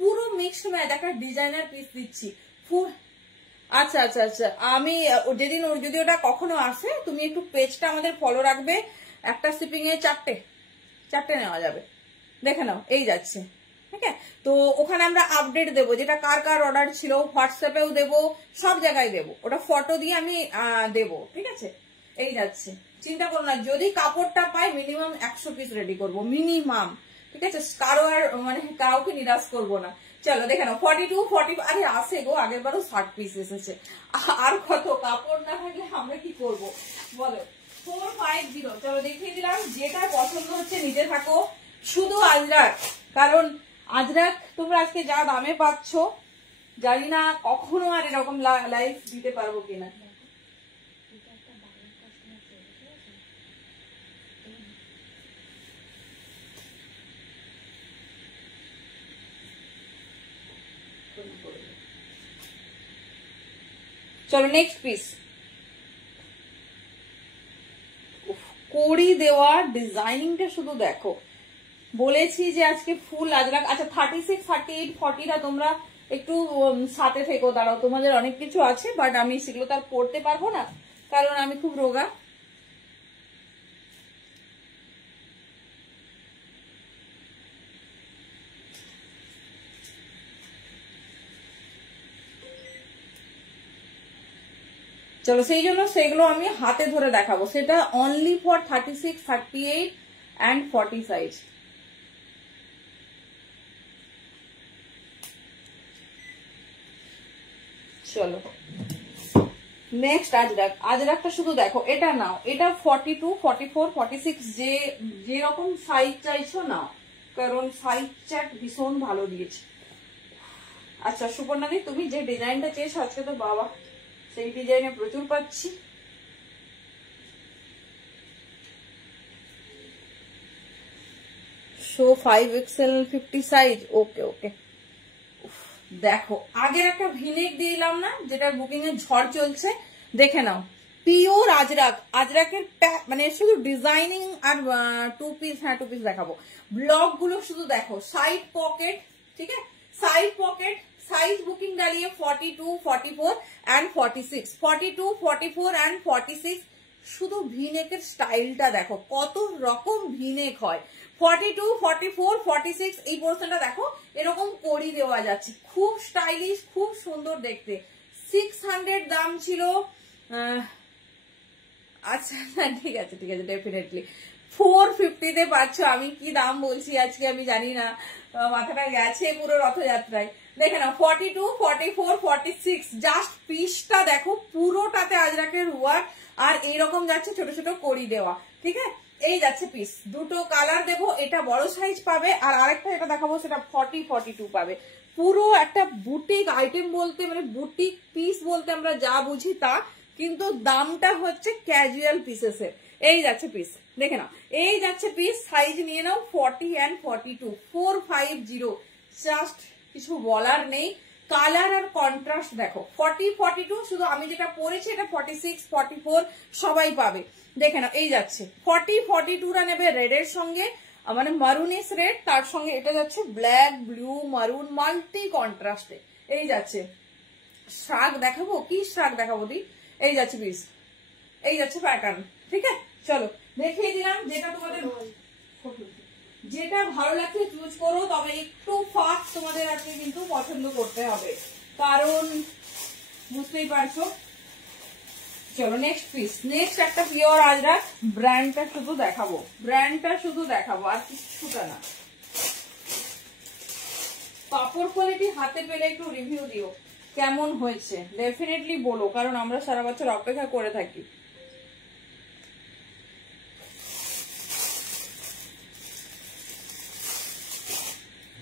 পুরো মিক্সড ম্যাচ, একটা ডিজাইনার পিস দিচ্ছি। আচ্ছা আচ্ছা আচ্ছা, আমি যেদিন যদি ওটা কখনো আসে, তুমি একটু পেজটা আমাদের ফলো রাখবে। একটা শিপিং এ 4টে নেওয়া যাবে, দেখে নাও। এই যাচ্ছে, ঠিক আছে, তো ওখানে আমরা আপডেট দেবো, যেটা কার কার অর্ডার ছিল, হোয়াটসঅ্যাপেও দেবো, সব জায়গায় দেবো, ওটা ফটো দিয়ে আমি দেবো, ঠিক আছে। এই যাচ্ছে, চিন্তা করো না, যদি কাপড়টা পাই মিনিমাম 100 পিস রেডি করবো, মিনিমাম, ঠিক আছে, কারো আর মানে কাউকে নিরাশ করবো না। চলো দেখে নাও, 42, 40, আরে আসে গো, আগের বারও 60 পিস এসেছে, আর কত কাপড় না থাকলে আমরা কি করবো বলো। 450, চলো দেখিয়ে দিলাম। যেটা পছন্দ হচ্ছে নিতে থাকো, শুধু আজরাক, কারণ আজরাক তোমরা আজকে যা দামে পাচ্ছ, জানি না কখনো আর এরকম লাইফ দিতে পারবো কিনা। চলো নেক্সট পিস, কড়ি দেওয়া ডিজাইনিংটা শুধু দেখো। বলেছি যে আজকে ফুল আজরাক। আচ্ছা 36, 38, 40টা তোমরা একটু সাথে থেকো, দাঁড়াও, তোমাদের অনেক কিছু আছে, বাট আমি সেগুলো তার পড়তে পারবো না, কারণ আমি খুব রোগা। চলো সেই জন্য সেগুলো আমি হাতে ধরে দেখাবো, সেটা অনলি ফর 36, 38 and 40 সাইজ। চলো নেক্সট আজরাক। আজরাকটা শুধু দেখো, এটা নাও, এটা 42, 44, 46 যেরকম সাইজ চাইছো নাও, কারণ সাইজ চার্ট ভীষণ ভালো দিয়েছে। আচ্ছা সুপর্ণাদি, তুমি যে ডিজাইনটা চেয়েছো আজকে তো বাবা সেই ডিজাইনে প্রচুর পাচ্ছি। শো 5XL 50 সাইজ, ওকে ওকে। দেখো আগের একটা ভিনেক দিলাম না, যেটা বুকিং এর ঝড় চলছে, দেখে নাও, পিওর আজরাক। আজরাকের মানে শুধু ডিজাইনিং আর 2 পিস, হ্যাঁ 2 পিস দেখাবো। ব্লক গুলো শুধু দেখো, সাইড পকেট, ঠিক আছে, সাইড পকেট। সাইজ বুকিং ডালিয়ে 42, 44 and 46, 42, 44 and 46। শুধু ভিনেকের স্টাইলটা দেখো, কত রকম ভিনেক হয়। 42, 44, 46 এই পোর্শনটা দেখো, এরকম কড়ি দেওয়া যাচ্ছে, খুব স্টাইলিশ, খুব সুন্দর দেখতে। 600 দাম ছিল। আচ্ছা ঠিক আছে ডেফিনেটলি 450 তে পাচ্ছ। আমি কি দাম বলছি আজকে আমি জানি না, মাথাটা গেছে পুরো রথযাত্রায়। দেখে না 42, 44, 46, জাস্ট পিসটা দেখো পুরোটাতে আজরাকের ওয়ার্ক, আর এইরকম যাচ্ছে ছোট ছোট কড়ি দেওয়া। ঠিক আছে, এই যাচ্ছে পিস। দুটো কালার দেবো, এটা বড় সাইজ পাবে, আর আরেকটা এটা দেখাবো সেটা 40, 42 পাবে। পুরো একটা বুটিক আইটেম বলতে মানে বুটিক পিস বলতে আমরা যা বুঝি তা, কিন্তু দামটা হচ্ছে ক্যাজুয়াল পিসেসের। এই যাচ্ছে পিস, দেখে নাও এই যাচ্ছে পিস। সাইজ নিয়ে নাও 40 and 42, 450, জাস্ট কিছু বলার নেই। কালার আর কন্ট্রাস্ট দেখো, 40, 42, শুধু আমি যেটা পরেছি এটা 46, 44 সবাই পাবে। দেখে নাও এই যাচ্ছে 40, 42রা নেবে রেডের সঙ্গে, মানে মারুনিস রেড, তার সঙ্গে এটা যাচ্ছে ব্ল্যাক, ব্লু, মারুন, মাল্টি কন্ট্রাস্টে। এই যাচ্ছে শাক দেখাবো, কি শাক দেখাবো দি, এই যাচ্ছে পিস, এই যাচ্ছে প্যাটার্ন। ঠিক আছে, চলো দেখিয়ে দিলাম। যেটা তোমাদের যেটা ভালো লাগছে চুজ করো, তবে একটু ফাস্ট তোমাদের আজকে কিন্তু পছন্দ করতে হবে, কারণ বুঝতেই পারছো। চলো নেক্সট পিস, নেক্সট একটা পিওর আজরাক। ব্র্যান্ডটা শুধু দেখাবো, আর কিছুটা না। কাপড় কোয়ালিটি হাতে পেলে একটু রিভিউ দিও কেমন হয়েছে, ডেফিনেটলি বলো, কারণ আমরা সারা বছর অপেক্ষা করে থাকি।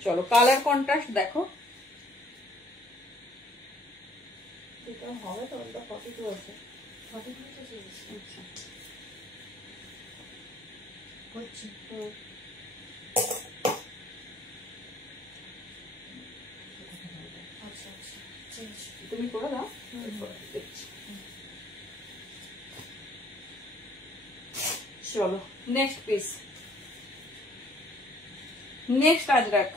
চলো কালার কন্ট্রাস্ট দেখো, এটা হবে তো, ওটা 42 আছে, 42 আছে। আচ্ছা হচ্ছে আচ্ছা তুমি করে দাও। চলো নেক্সট পিস, নেক্সট আজরাক।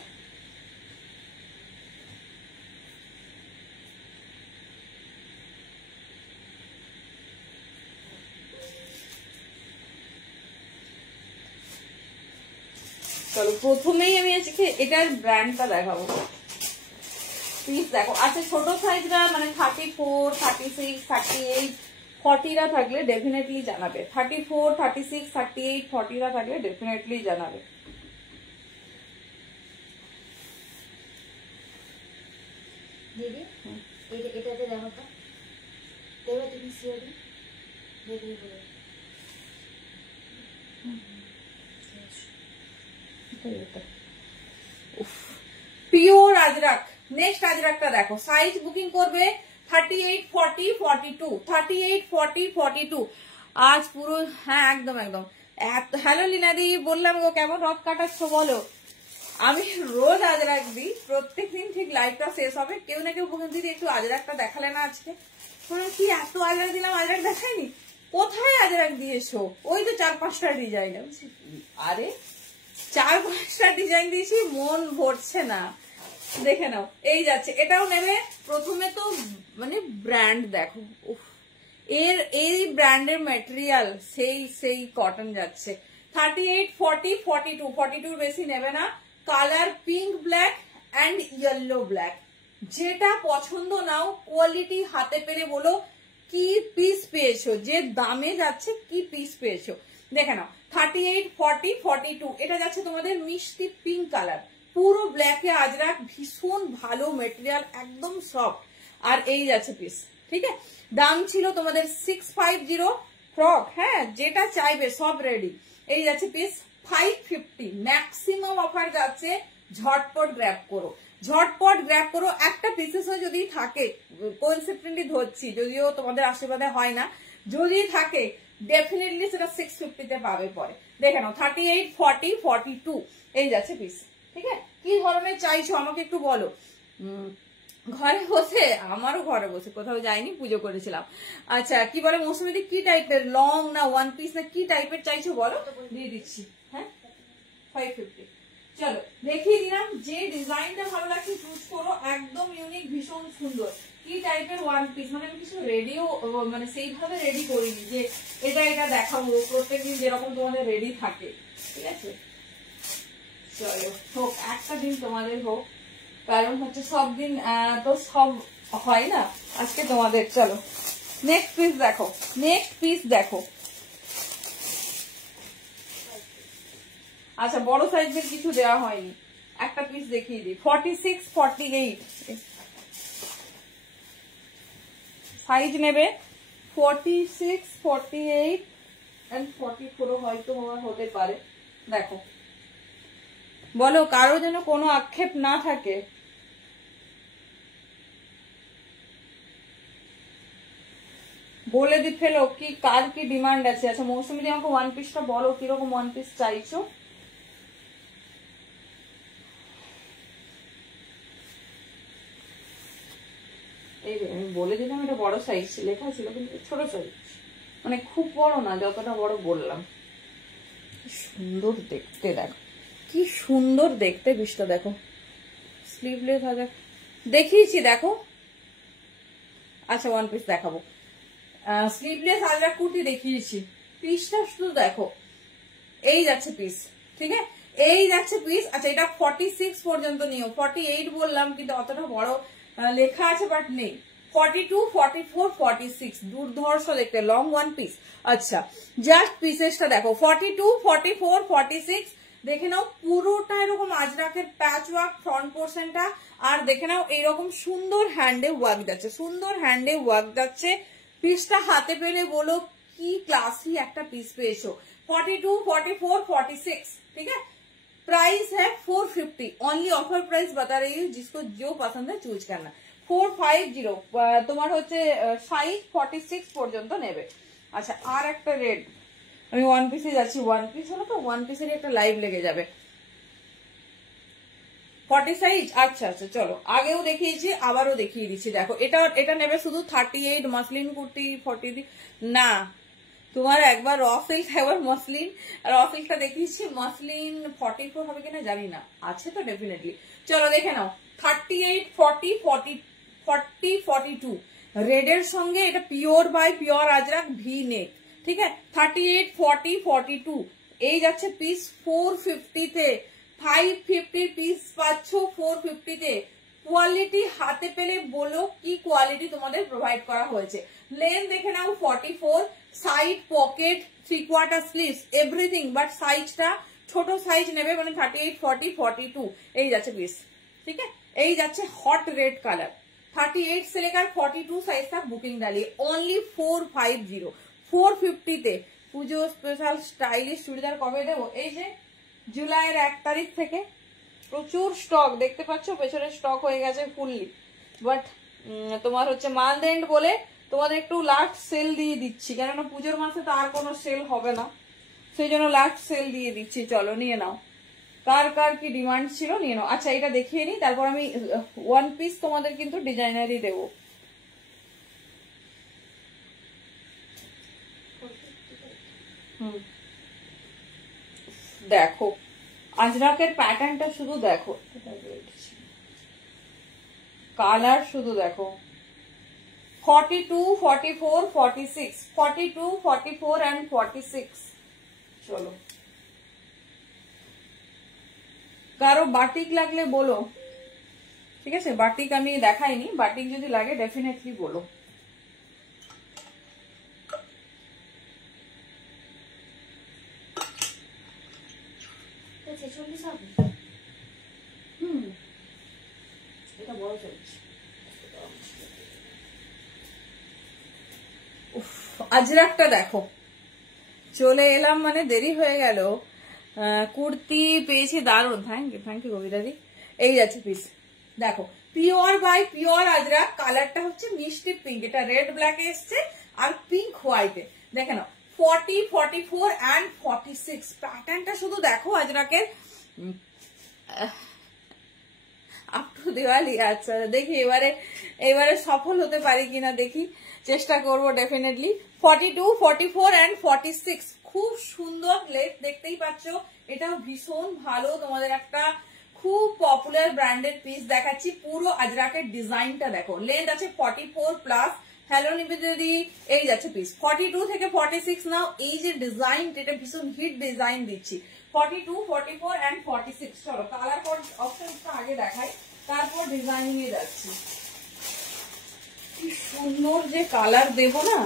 চলো প্রথমেই আমি আজকে এটার ব্র্যান্ডটা দেখাবো। পিস দেখো, আচ্ছা ছোট সাইজরা মানে 34, 36, 38, 40রা থাকলে ডেফিনেটলি জানাবে। 34, 36, 38, 40রা থাকলে ডেফিনেটলি জানাবে। দিদি এটাতে দেখো তো, দেবে তুমি সিওরি দেবে বলে। পিওর আজরাক। নেক্সট আজরাকটা দেখো, সাইজ বুকিং করবে 38, 40, 42, 38, 40, 42। আজ পুরো হ্যাঁ একদম একদম। হ্যালো লিনাদি, বললাম গো কেমন রথ কাটাচ্ছ বলো। আমি রোজ আজরাক দিই, প্রত্যেকদিন ঠিক লাইভটা শেষ হবে কেউ না কেউ বলুন দিদি একটু আজরাকটা দেখালে না আজকে। কি এত আজরাক দিলাম, আজরাক দেখাইনি? কোথায় আজরাক দিয়েছো? ওই তো 4-5টা ডিজাইন। আরে 4-5টা ডিজাইন দিয়েছি, মন ভরছে না। দেখে নাও এই যাচ্ছে, এটাও নেবে। প্রথমে তো মানে ব্র্যান্ড দেখো, এই ব্র্যান্ডের ম্যাটেরিয়াল সেই কটন যাচ্ছে। 38, 40, 42, 42 বেশি নেবে না। Colour pink black and yellow black, যেটা পছন্দ নাও, কোয়ালিটি হাতে পেলে বলো কি পিস পেয়েছো, যে দামে যাচ্ছে কি পিস পেয়েছো। দেখে নাও 38, 40, 42, এটা যাচ্ছে তোমাদের মিষ্টি পিঙ্ক কালার, পুরো ব্ল্যাকে আজরাক, ভীষণ ভালো মেটেরিয়াল, একদম সফট। আর এই যাচ্ছে পিস। ঠিক আছে, দাম ছিল তোমাদের 650 ফ্রক, হ্যাঁ যেটা চাইবে সব রেডি। এই যাচ্ছে পিস 550, ম্যাক্সিমাম অফার যাচ্ছে। ঝটপট গ্র্যাব করো, ঝটপট গ্র্যাব করো। একটা পিসেস যদি থাকে, কনসেপ্টলি ধরছি, যদিও তোমাদের আশীর্বাদে হয় না, যদি থাকে ডেফিনেটলি সেটা 650-তে পাবে পরে। দেখে নাও 38, 40, 42, এই যাচ্ছে পিস। ঠিক আছে, কি ধরনের চাইছো আমাকে একটু বলো। ঘরে বসে, আমারও ঘরে বসে, কোথাও যাইনি, পুজো করেছিলাম। আচ্ছা কি বলে মৌসুমীদি, কি টাইপের, লং না ওয়ান পিস না কি টাইপের চাইছো বলো, দিয়ে দিচ্ছি। হ্যাঁ 550। চলো দেখিয়ে দিলাম, যে ডিজাইনটা ভালো লাগছে চুজ করো, একদম ইউনিক, ভীষণ সুন্দর। কি টাইপের ওয়ান পিস, মানে আমি কিছু রেডিও মানে সেইভাবে রেডি করিনি যে এটা দেখাবো, প্রত্যেকদিন যেরকম তোমাদের রেডি থাকে। ঠিক আছে, চলো হোক, একটা দিন তোমাদের হোক, কারণ হচ্ছে সব দিন তো সব হয় না, আজকে তোমাদের। চলো নেক্সট পিস দেখো, নেক্সট পিস দেখো, আচ্ছা বড় সাইজের কিছু দেওয়া হয়নি, একটা পিস দেখিয়ে দিই। 46, 48 সাইজ নেবে, 46, 48 and 44 হয়তো হতে পারে। দেখো বলো, কারো যেন কোনো আক্ষেপ না থাকে। বলে দি ফেলো কি কার কি ডিমান্ড আছে। আচ্ছা মৌসুমী দি আমাকে ওয়ান পিসটা বলো, কিরকম ওয়ান পিস চাইছো। এই আমি বলে দিলাম এটা বড় সাইজ লেখা ছিল, কিন্তু ছোট সাইজ, মানে খুব বড় না, যতটা বড় বললাম। সুন্দর দেখতে, দেখো কি সুন্দর দেখতে পিসটা, দেখো স্লিভলেস আছে, দেখিয়েছি দেখো। আচ্ছা ওয়ান পিস দেখাবো, স্লিভলেস আলরা কুর্তি দেখিয়েছি, পিসটা শুধু দেখো। এই যাচ্ছে পিস, ঠিক আছে, এই যাচ্ছে পিস। আচ্ছা এটা 46 পর্যন্ত নিও, 48 বললাম কিন্তু অতটা বড় লেখা আছে বাট নেই। 42, 44, 46 দুর্ধর্ষ দেখতে, লং ওয়ান পিস। আচ্ছা জাস্ট পিসেসটা দেখো, 42, 44, 46 দেখে নাও, পুরোটা এরকম আজরাকের প্যাচ ওয়ার্ক ফ্রন্ট পোর্শনটা, আর দেখে নাও এইরকম সুন্দর হ্যান্ডে ওয়ার্ক যাচ্ছে, সুন্দর হ্যান্ডে ওয়ার্ক যাচ্ছে। পিসটা হাতে পেলে বলো কি ক্লাসি একটা পিস পেয়েছো। 42, 44, 46 ठीक है। प्राइस है 450, ओनली ऑफर प्राइस बता रही हूँ, जिसको जो पसंद है चूज करना। 450 তোমার হচ্ছে সাইজ 46 পর্যন্ত নেবে। আচ্ছা আর একটা রেড, আমি ওয়ান পিসে যাচ্ছি, ওয়ান পিস হলো তো ওয়ান পিসের একটা লাইভ লেগে যাবে। 40 সাইজ, আচ্ছা আচ্ছা চলো, আগেও দেখিয়েছি আবারও দেখিয়ে দিচ্ছি। দেখো এটা নেবে শুধু 38 মাসলিন কুর্তি 40 না, তোমার একবার র সিল্ক একবার মসলিন, র সিল্কটা দেখিয়েছি, মসলিন 44 হবে কিনা জানি না, আছে তো ডেফিনেটলি। চলো দেখে নাও, 38, 40, 40, 42 রেডের সঙ্গে এটা pure by pure ajrakh V neck, ঠিক আছে। 38, 40, 42 এই যাচ্ছে পিস 450 তে, 550 পিস পাচ্ছ 450 তে। কোয়ালিটি হাতে পেলে বলো কি কোয়ালিটি তোমাদের প্রোভাইড করা হয়েছে। লেন দেখে নাও 44, side pocket 3/4 sleeves everything, but সাইজটা ছোট সাইজ নেবে, মানে 38, 40, 42 এই যাচ্ছে পিস, ठीक है। এই যাচ্ছে হট রেড কালার, 38 से लेकर 42 साइज तक बुकिंग डालिए, ओनली 450, 450 তে। পুজো স্পেশাল স্টাইলিশ চুড়িদার কবে দেবো, এই যে জুলাইয়ের 1 তারিখ থেকে। প্রচুর স্টক দেখতে পাচ্ছ, পেছনে স্টক হয়ে গেছে ফুললি, বাট তোমার হচ্ছে মান্থ এন্ড বলে তোমাদের একটু লাস্ট সেল দিয়ে দিচ্ছি, কেননা পুজোর মাসে তো আর কোনো সেল হবে না, সেই জন্য লাস্ট সেল দিয়ে দিচ্ছি। চলো নিয়ে নাও, কার কার কি ডিমান্ড ছিল নিয়ে নাও। আচ্ছা এটা দেখিয়ে নিই, তারপর আমি ওয়ান পিস তোমাদের কিন্তু ডিজাইনারই দেবো। দেখো আজরাকের প্যাটার্নটা শুধু দেখো, কালার শুধু দেখো, 42, 44, 46, 42, 44 and 46। চলো কারো বাটিক লাগলে বলো, ঠিক আছে, বাটিক আমি দেখাইনি, বাটিক যদি লাগে ডেফিনেটলি বলো। এটা বড় সাইজ। আজরাকটা দেখো, চলে এলাম মানে দেরি হয়ে গেল। কুর্তি পেয়েছি দারুণ, থ্যাংক ইউ কবিতাদি। এই যাচ্ছে পিস, দেখো পিওর বাই পিওর আজরাক, কালারটা হচ্ছে মিষ্টি পিঙ্ক, এটা রেড ব্ল্যাক এসছে আর পিঙ্ক হোয়াইটে। দেখে নাও 40, 44 and 46 প্যাটার্নটা শুধু দেখো আজরাকের, আপ টু দিওয়ালি। আচ্ছা দেখি এবারে সফল হতে পারি কিনা, দেখি চেষ্টা করবো ডেফিনেটলি। 42, 44 and 46 খুব সুন্দর লেগ, দেখতেই পাচ্ছ, এটাও ভীষণ ভালো, তোমাদের একটা খুব পপুলার ব্র্যান্ডেড পিস দেখাচ্ছি। পুরো আজরাকের ডিজাইনটা দেখো, লেন্থ আছে 44 প্লাস। হ্যালো নিবেদিদি, এই যাচ্ছে পিস 42 থেকে 46 নাও। এই যে ডিজাইন, এটা ভীষণ হিট ডিজাইন দিচ্ছি, 42, 44 and 46। চলো কালার কোড অপশনটা আগে দেখাই, তারপর ডিজাইনিং এ যাচ্ছি। কি সুন্দর যে কালার দেবো না,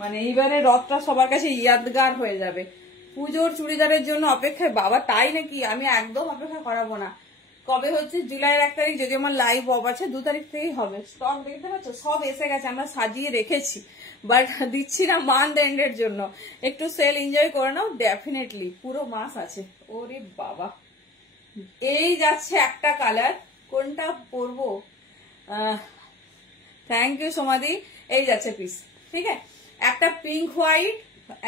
মানে এইবারে রথটা সবার কাছে ইয়াদগার হয়ে যাবে। পুজোর চুড়িদারের জন্য অপেক্ষায়, বাবা তাই নাকি? আমি একদম অপেক্ষা করাবো না। কবে হচ্ছে? জুলাইয়ের 1 তারিখ, যদি আমার লাইভ অফ আছে 2 তারিখ থেকেই হবে। স্টক দেখতে পাচ্ছ সব এসে গেছে, আমরা সাজিয়ে রেখেছি, বাট দিচ্ছি না মান্থ এন্ডের জন্য। একটু সেল এনজয় করে নাও, ডেফিনেটলি পুরো মাস আছে। ওরে বাবা, এই যাচ্ছে একটা কালার, কোনটা পরবো? থ্যাংক ইউ সোমাদি। এই যাচ্ছে পিস, ঠিক আছে, একটা পিঙ্ক হোয়াইট,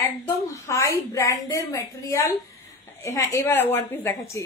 একদম হাই ব্র্যান্ডের মেটেরিয়াল। হ্যাঁ, এবার ওয়ান পিস দেখাচ্ছি।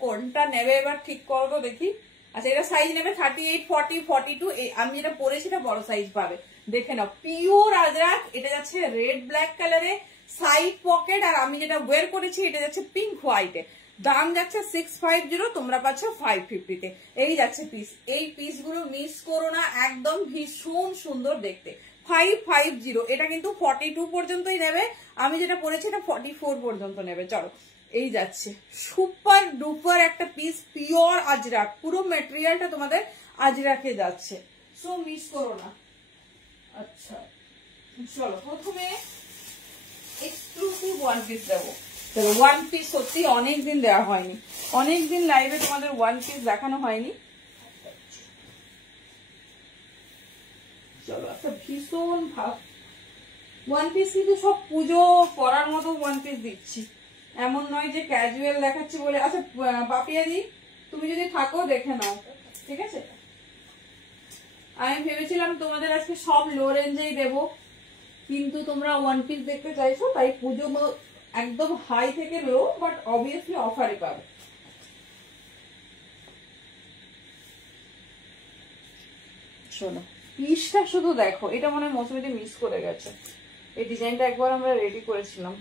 কোনটা নেবে এবার ঠিক করবো, দেখি। আচ্ছা, এটা সাইজ নেবে 38, 40, 42। আমি যেটা পরেছি এটা বড় সাইজ পাবে, দেখে নাও। পিওর আজরাক, এটা যাচ্ছে রেড ব্ল্যাক কালারে, সাইড পকেট। আর আমি যেটা ওয়ের করেছি এটা যাচ্ছে পিঙ্ক হোয়াইটে। দাম যাচ্ছে 650, তোমরা পাচ্ছ 550 তে। এই যাচ্ছে পিস। এই পিস গুলো মিস করো না, একদম ভীষণ সুন্দর দেখতে। 550, এটা কিন্তু 42 পর্যন্তই নেবে। আমি যেটা পরেছি এটা 44 পর্যন্ত নেবে। চলো, এই যাচ্ছে সুপার ডুপার একটা পিস, পিওর আজরাক, পুরো মেটেরিয়ালটা তোমাদের আজরাকে যাচ্ছে, সো মিস করো না। আচ্ছা চলো, প্রথমে এক্সক্লুসিভ ওয়ান পিস দেবো। ওয়ান পিস সত্যি অনেকদিন দেওয়া হয়নি, অনেকদিন লাইভে তোমাদের ওয়ান পিস দেখানো হয়নি। চলো, একটা ভীষণ ভাব ওয়ান পিস, কিন্তু সব পুজো পরার মতো ওয়ান পিস দিচ্ছি, এমন নয় যে ক্যাজুয়াল দেখাচ্ছি বলে। আচ্ছা পাপিয়াদি, তুমি যদি থাকো দেখে নাও, ঠিক আছে? আমি ভেবেছিলাম তোমাদের আজকে সব লো রেঞ্জেই দেবো, কিন্তু তোমরা ওয়ান পিস দেখতে চাইছো, তাই পুজো একদম হাই থেকে লো, বাট অবভিয়াসলি অফারে পাবে। শোনো, পিসটা শুধু দেখো, এটা মনে হয় মৌসুমিতে মিস করে গেছে। এই ডিজাইনটা একবার আমরা রেডি করেছিলাম।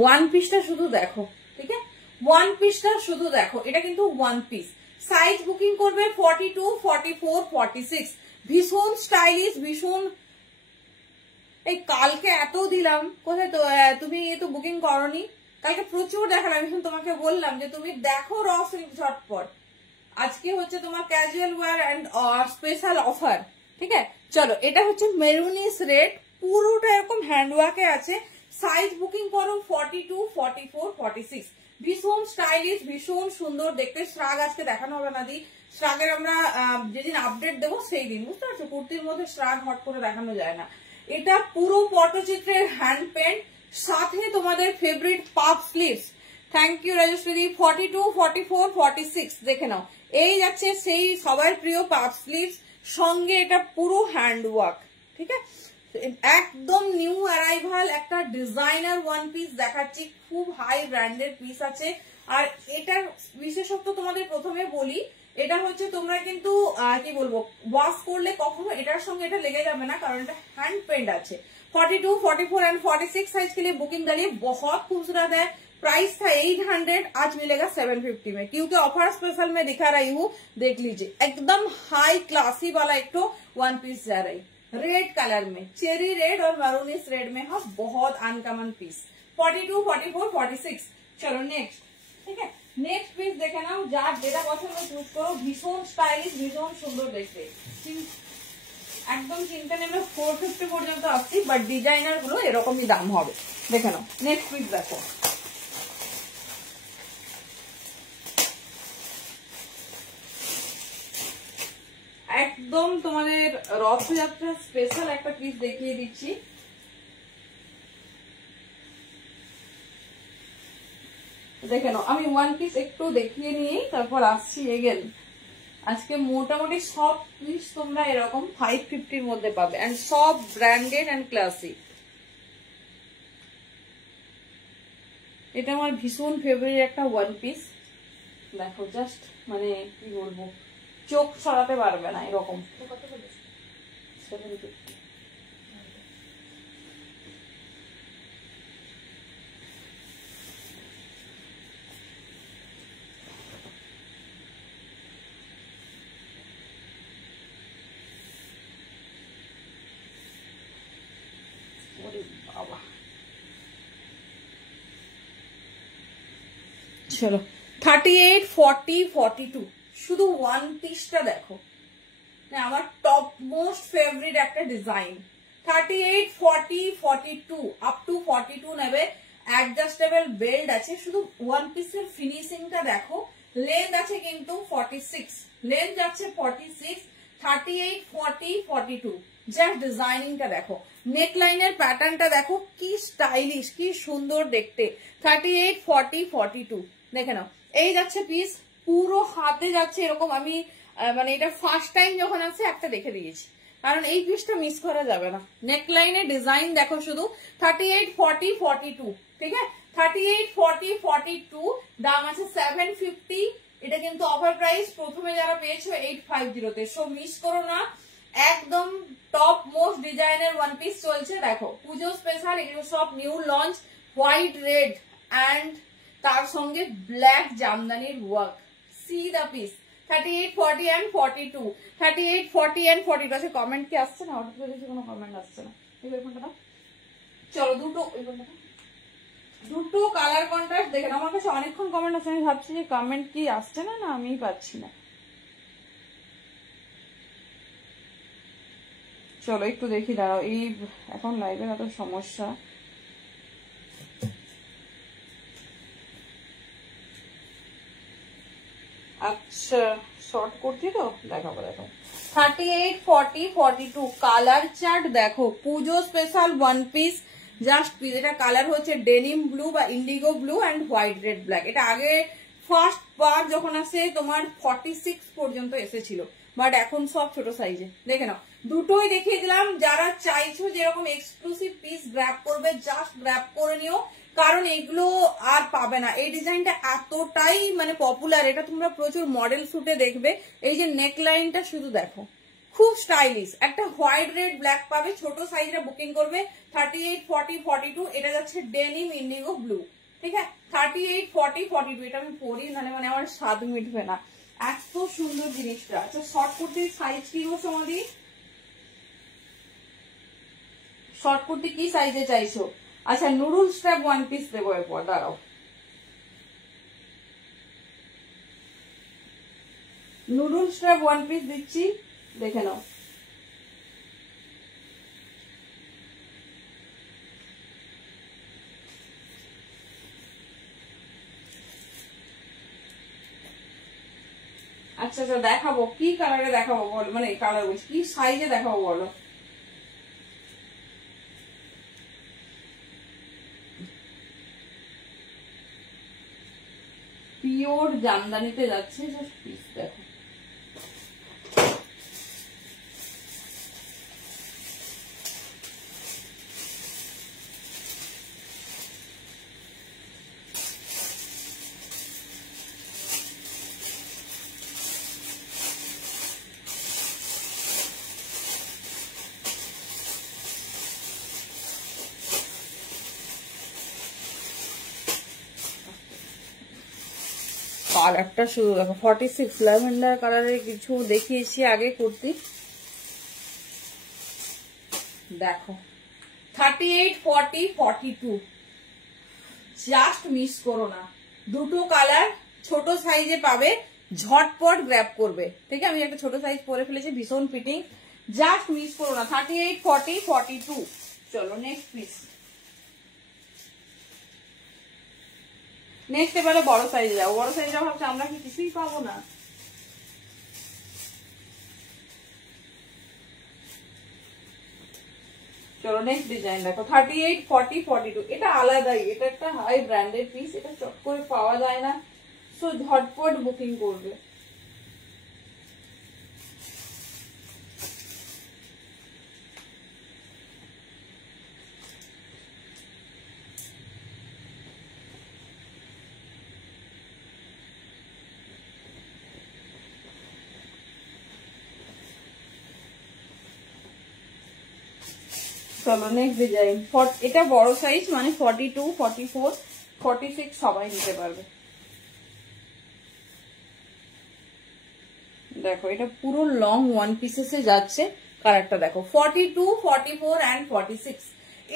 ওয়ান পিসটা শুধু দেখো, ঠিক আছে? ওয়ান পিসটা শুধু দেখো, এটা কিন্তু ওয়ান পিস। সাইজ বুকিং করবে 42, 44, 46। ভীষণ স্টাইলিশ, ভীষণ। এই কালকে এত দিলাম, কোথায় তো তুমি তো বুকিং করনি? কালকে প্রচুর দেখালাম, এখন তোমাকে বললাম যে তুমি দেখো র সিল্ক ঝটপট। আজকে হচ্ছে তোমার casual wear and special offer, ঠিক আছে? চলো, এটা হচ্ছে মেরুনিস রেড, পুরোটা এরকম হ্যান্ডওয়ার্কে আছে। সাইজ বুকিং করো 42, 44, 46। ভীষণ স্টাইলিশ, ভীষণ সুন্দর দেখতে। শ্রাগ আজকে দেখানো হবে না দি, শ্রাগের আমরা যেদিন আপডেট দেবো সেই দিন, বুঝতে পারছো? কুর্তির মধ্যে শ্রাগ হট করে দেখানো যায় না। এটা পুরো পটচিত্রের হ্যান্ড পেন্ট, সাথে তোমাদের favourite puff sleeves. Thank you Rajshree. 42, 44, 46 দেখে নাও। এই যাচ্ছে সেই সবার প্রিয় পাফ স্লিভস, সঙ্গে এটা পুরো হ্যান্ড ওয়ার্ক, ঠিক আছে? একদম নিউ অ্যারাইভাল একটা ডিজাইনার ওয়ান পিস দেখাচ্ছি, খুব হাই ব্র্যান্ডের পিস আছে। আর এটার বিশেষত্ব তোমাদের প্রথমে বলি, এটা হচ্ছে তোমরা কিন্তু কি বলবো, ওয়াশ করলে কখনো এটার সঙ্গে এটা লেগে যাবে না, কারণ এটা হ্যান্ড পেন্ট আছে। 42, 44 एंड 46 साइज के लिए बुकिंग डालिए, बहुत खूबसूरत है। प्राइस था 800, आज मिलेगा 750 में, क्योंकि ऑफर स्पेशल में दिखा रही हूँ। देख लीजिए, एकदम हाई क्लासी वाला एक तो वन पीस जा रही, रेड कलर में, चेरी रेड और मरूनिस रेड में। हाँ, बहुत अनकॉमन पीस। 42, 44, 46। चलो नेक्स्ट, ठीक है? नेक्स्ट पीस देखे ना, যার যেটা পছন্দ চুজ করো। ভীষণ স্টাইলিশ, ভীষণ সুন্দর দেখতে, একদম চিন্তা নেবে। 450 পর্যন্ত আসছি, বাট ডিজাইনার গুলো এরকমই দাম হবে। দেখে নাও, নেক্সট পিস দেখো। একদম তোমাদের রথযাত্রা স্পেশাল একটা পিস দেখিয়ে দিচ্ছি। দেখে নাও, আমি ওয়ান পিস একটু দেখিয়ে নিয়েই তারপর আসছি এগেন। আজকে মোটামুটি সব পিস তোমরা এরকম 550 মধ্যে পাবে, এন্ড সব ব্র্যান্ডেড এন্ড ক্লাসিক। এটা আমার ভীষণ ফেভারিট একটা ওয়ান পিস। দেখো, জাস্ট মানে কি বলবো, চোখ সরাতে পারবে না এরকম। 750। চলো, 38, 40, 42। শুধু ওয়ান পিসটা দেখো, আমার টপ মোস্ট ফেভারিট একটা ডিজাইন। 38, 40, 42 আপ টু 42 নেবে। অ্যাডজাস্টেবল বেল্ট আছে, শুধু ওয়ান পিসের ফিনিশিংটা দেখো। লেন্থ আছে কিন্তু 46, লেন্থ যাচ্ছে 46, 38, 40, 42। জাস্ট ডিজাইনিংটা দেখো, নেক লাইনের প্যাটার্নটা দেখো, কি স্টাইলিশ, কি সুন্দর দেখতে। 38, 40, 42 দেখে নাও। এই যাচ্ছে পিস, পুরো হাতে যাচ্ছে এরকম। আমি মানে এটা ফার্স্ট টাইম যখন আছে একটা দেখে দিয়েছি, কারণ এই পিসটা মিস করা যাবে না। নেক লাইনের ডিজাইন দেখো শুধু। 38, 40, 42 ঠিক আছে। 38, 40, 42 দাম আছে 750। এটা কিন্তু অফার প্রাইস, প্রথমে যারা পেয়েছো 850 তে। সো মিস করো না, একদম টপ মোস্ট ডিজাইনের ওয়ান পিস চলছে। দেখো পুজো স্পেশাল, এগুলো সব new launch. White red and তার সঙ্গে ব্ল্যাক জামদানির work. See the piece. 38, 40 and 42, 38, 40 and 42। আচ্ছা কমেন্ট কি আসছে না? অর্ডার করেছি, কোনো কমেন্ট আসছে না। চলো দুটো কালার কন্ট্রাস্ট দেখেন। আমার কাছে অনেকক্ষণ কমেন্ট আসছে, আমি ভাবছি যে কমেন্ট কি আসছে না, না আমি পাচ্ছি না। চলো একটু দেখি, দাঁড়াও। এই এখন লাইভের এত সমস্যা। আচ্ছা শর্ট করছি তো, দেখাবো। দেখো 38, 40, 42 কালার চার্ট দেখো। Pujo special one piece, just piece. এটা কালার হচ্ছে ডেনিম ব্লু বা Indigo blue and white red black. এটা আগে ফার্স্ট বার যখন আসে তোমার 46 পর্যন্ত এসেছিল, বাট এখন সব ছোট সাইজে। দেখে নাও, দুটোই দেখিয়ে দিলাম। যারা চাইছো যেরকম এক্সক্লুসিভ পিস গ্র্যাব করবে, জাস্ট গ্র্যাব করে নিও, কারণ এগুলো আর পাবে না। এই ডিজাইনটা এতটাই মানে পপুলার, এটা তোমরা প্রচুর মডেল শুটে দেখবে। এই যে নেক লাইনটা শুধু দেখো, খুব স্টাইলিশ। একটা হোয়াইট রেড ব্ল্যাক পাবে, ছোট সাইজটা বুকিং করবে। 38, 40, 42 এটা যাচ্ছে ডেনিম ইন্ডিগো ব্লু, ঠিক আছে। 38, 40, 42 এটা আমি পরি, মানে আমার স্বাদ মিটবে না, এত সুন্দর জিনিসটা। আচ্ছা শর্ট কুর্তির সাইজ কি গো সমাধি? শর্ট কুর্তি কি সাইজে চাইছো? আচ্ছা নুডল স্ট্র্যাপ ওয়ান পিস দেবো এরপর, দাঁড়াও। নুডল স্ট্র্যাপ ওয়ান পিস দিচ্ছি, দেখে নাও। আচ্ছা আচ্ছা দেখাবো, কি কালারে দেখাবো বলো, মানে কালার বলছি, কি সাইজে দেখাবো বলো। পিওর জামদানিতে যাচ্ছে, জাস্ট পিস দেখো। কালারটা শুধু দেখো, 46 ল্যাভেন্ডার কালারের কিছু দেখিয়েছি আগে কুর্তি, দেখো। 38, 40, 42 জাস্ট মিস করো না। দুটো কালার ছোট সাইজে পাবে, ঝটপট গ্র্যাব করবে। ঠিক আছে, আমি একটা ছোট সাইজ পরে ফেলেছি, ভীষণ ফিটিং, জাস্ট মিস করো না। 38, 40, 42। চলো নেক্সট পিস। নেক্সট এবারে বড় সাইজে যাও। বড় সাইজে ভাবছি আমরা কি কিছুই পাবো না। চলো নেক্সট ডিজাইন দেখো। 38, 40, 42 এটা আলাদাই, এটা একটা হাই ব্র্যান্ডেড পিস, এটা চট করে পাওয়া যায় না, সো ঝটপট বুকিং করবে। চলো নেক্সট ডিজাইন। এটা বড় সাইজ, মানে 42, 44, 46 সবাই নিতে পারবে। দেখো এটা পুরো লং ওয়ান পিসেসে যাচ্ছে। কালারটা দেখো, 42, 44 and 46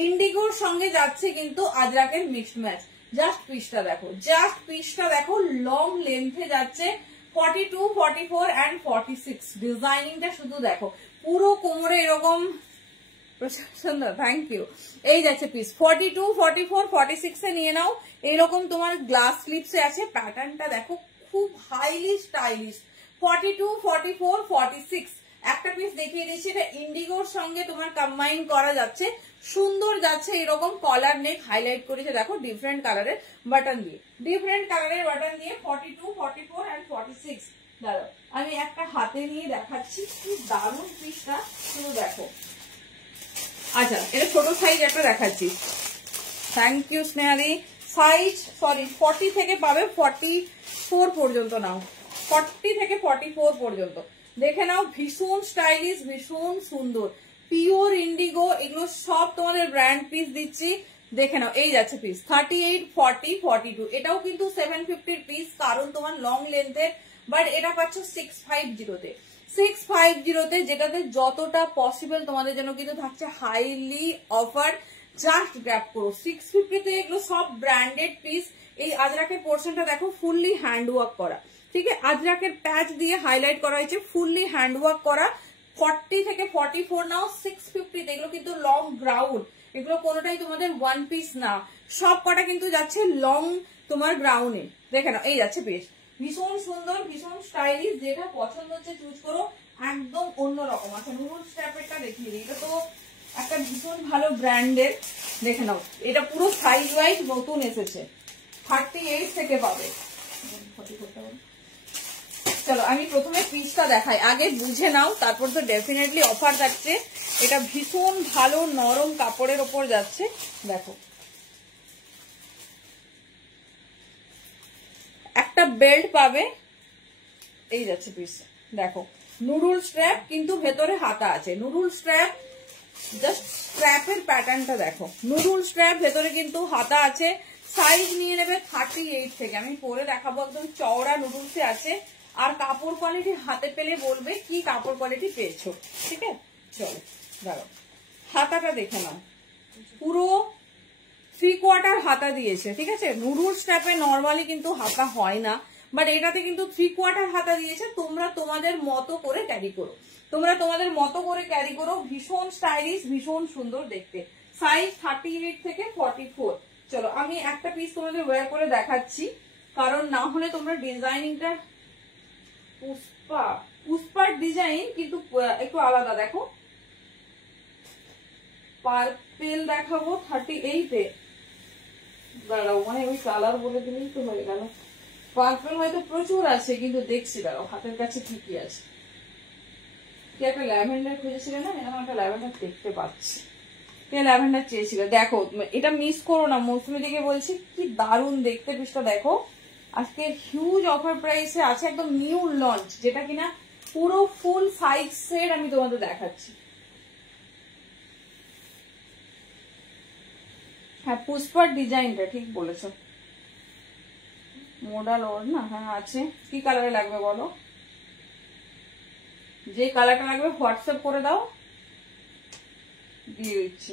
ইন্ডিগোর সঙ্গে যাচ্ছে কিন্তু আজরাকের মিক্সড ম্যাচ। জাস্ট পিসটা দেখো, জাস্ট পিসটা দেখো, লং লেন্থে যাচ্ছে। 42, 44 and 46 ডিজাইনিংটা শুধু দেখো, পুরো কোমরে এরকম সুন্দর। Thank you. এই যাচ্ছে পিস 42, 44, 46 এ নিয়ে নাও। এইরকম তোমার গ্লাস স্লিপসে আছে, প্যাটার্নটা দেখো খুব হাইলি স্টাইলিশ। 42, 44, 46 একটা পিস দেখিয়ে দিচ্ছি, এটা ইন্ডিগোর সঙ্গে তোমার কম্বাইন করা যাচ্ছে, সুন্দর যাচ্ছে। এরকম কলার নেক হাইলাইট করেছে দেখো ডিফারেন্ট কালারের বাটন দিয়ে, 42, 44 and 46। দাঁড়াও আমি একটা হাতে নিয়ে দেখাচ্ছি, কি দারুণ পিসটা শুধু দেখো। আচ্ছা এটা ছোট সাইজ একটা দেখাচ্ছি। থ্যাংক ইউ স্নেহাদি। সাইজ সরি 40 থেকে পাবে 44 পর্যন্ত নাও, 40 থেকে 44 পর্যন্ত দেখে নাও। ভীষণ স্টাইলিশ, ভীষণ সুন্দর, পিওর ইন্ডিগো, এগুলো সব তোমাদের ব্র্যান্ড পিস দিচ্ছি, দেখে নাও। এই যাচ্ছে পিস 38, 40, 42। এটাও কিন্তু 750 পিস, কারণ তোমার লং লেন্থের, বাট এটা পাচ্ছ 650-তে, 650-তে, যেটাতে যতটা পসিবল তোমাদের জন্য কিন্তু থাকছে হাইলি অফার। জাস্ট গ্র্যাব করো। 650-তে এগুলো সব ব্র্যান্ডেড পিস। এই আজরাকের পোর্শনটা দেখো ফুললি হ্যান্ড ওয়ার্ক করা, ঠিক আছে, আজরাকের প্যাচ দিয়ে হাইলাইট করা হয়েছে, ফুললি হ্যান্ড ওয়ার্ক করা। 40 থেকে 44 নাও 650-তে, এগুলো কিন্তু লং গ্রাউন্ড, এগুলো কোনোটাই তোমাদের ওয়ান পিস না, সব কটা কিন্তু যাচ্ছে লং তোমার গ্রাউন্ডে। দেখে নাও এই যাচ্ছে পিস, ভীষণ সুন্দর, ভীষণ স্টাইলিশ, যেটা পছন্দ হচ্ছে চুজ করো, একদম অন্যরকম। আচ্ছা নুডল স্ট্র্যাপেরটা দেখিয়ে দিই, এটা তো একটা ভীষণ ভালো ব্র্যান্ডের, দেখে নাও এটা পুরো সাইজ ওয়াইজ নতুন এসেছে, 38 থেকে পাবে। চলো আমি প্রথমে পিসটা দেখাই, আগে বুঝে নাও, তারপর তো ডেফিনেটলি অফার থাকছে। এটা ভীষণ ভালো নরম কাপড়ের ওপর যাচ্ছে, দেখো একটা বেল্ট পাবে, এই যাচ্ছে পিস, দেখো নুডল স্ট্র্যাপ, কিন্তু ভেতরে হাতা আছে। নুডল স্ট্র্যাপ, জাস্ট স্ট্র্যাপের প্যাটার্নটা দেখো, নুডল স্ট্র্যাপ, ভেতরে কিন্তু হাতা আছে। সাইজ নিয়ে নেবে 38 থেকে, আমি পরে দেখাবো, একদম চওড়া নুডলসে আছে। আর কাপড় কোয়ালিটি হাতে পেলে বলবে কি কাপড় কোয়ালিটি পেয়েছো, ঠিক আছে। চলো দাঁড়াও, হাতাটা দেখে নাও, পুরো 3/4 হাতা দিয়েছে, ঠিক আছে। নুডল স্ট্র্যাপে নর্মালি কিন্তু হাতা হয় না, বাট এটাতে কিন্তু 3/4 হাতা দিয়েছে। তোমরা তোমাদের মতো করে ক্যারি করো, তোমরা তোমাদের মতো করে ক্যারি করো, ভীষণ স্টাইলিশ, ভীষণ সুন্দর দেখতে। সাইজ 38 থেকে 44। চলো আমি একটা পিস তোমাদের ওয়্যার করে দেখাচ্ছি, কারণ না হলে তোমরা ডিজাইনিংটা, পুষ্পার ডিজাইন কিন্তু একটু আলাদা, দেখো পার্পেল দেখাবো 38-এ। দাঁড়াও মানে ওই কালার বলে দিলেই তো হয়ে গেল। পার্পেল হয়তো প্রচুর আছে, কিন্তু দেখছি দাঁড়াও হাতের কাছে কি কি আছে। কি একটা ল্যাভেন্ডার খুঁজেছিলে না, এরকম একটা ল্যাভেন্ডার দেখতে পাচ্ছি, ল্যাভেন্ডার চেয়েছিল। দেখো এটা মিস করো না, মৌসুমি দিকে বলছি, কি দারুণ দেখতে পিসটা দেখো। আজকে হিউজ অফার প্রাইসে আছে, একদম নিউ লঞ্চ, যেটা কিনা পুরো ফুল সাইজ সেট আমি তোমাদের দেখাচ্ছি। হ্যাঁ পুষ্পার ডিজাইনটা ঠিক বলেছো, মডাল ওর না, হ্যাঁ আছে। কি কালারে লাগবে বলো, যে কালারটা লাগবে হোয়াটসঅ্যাপ করে দাও, দিয়ে দিচ্ছি।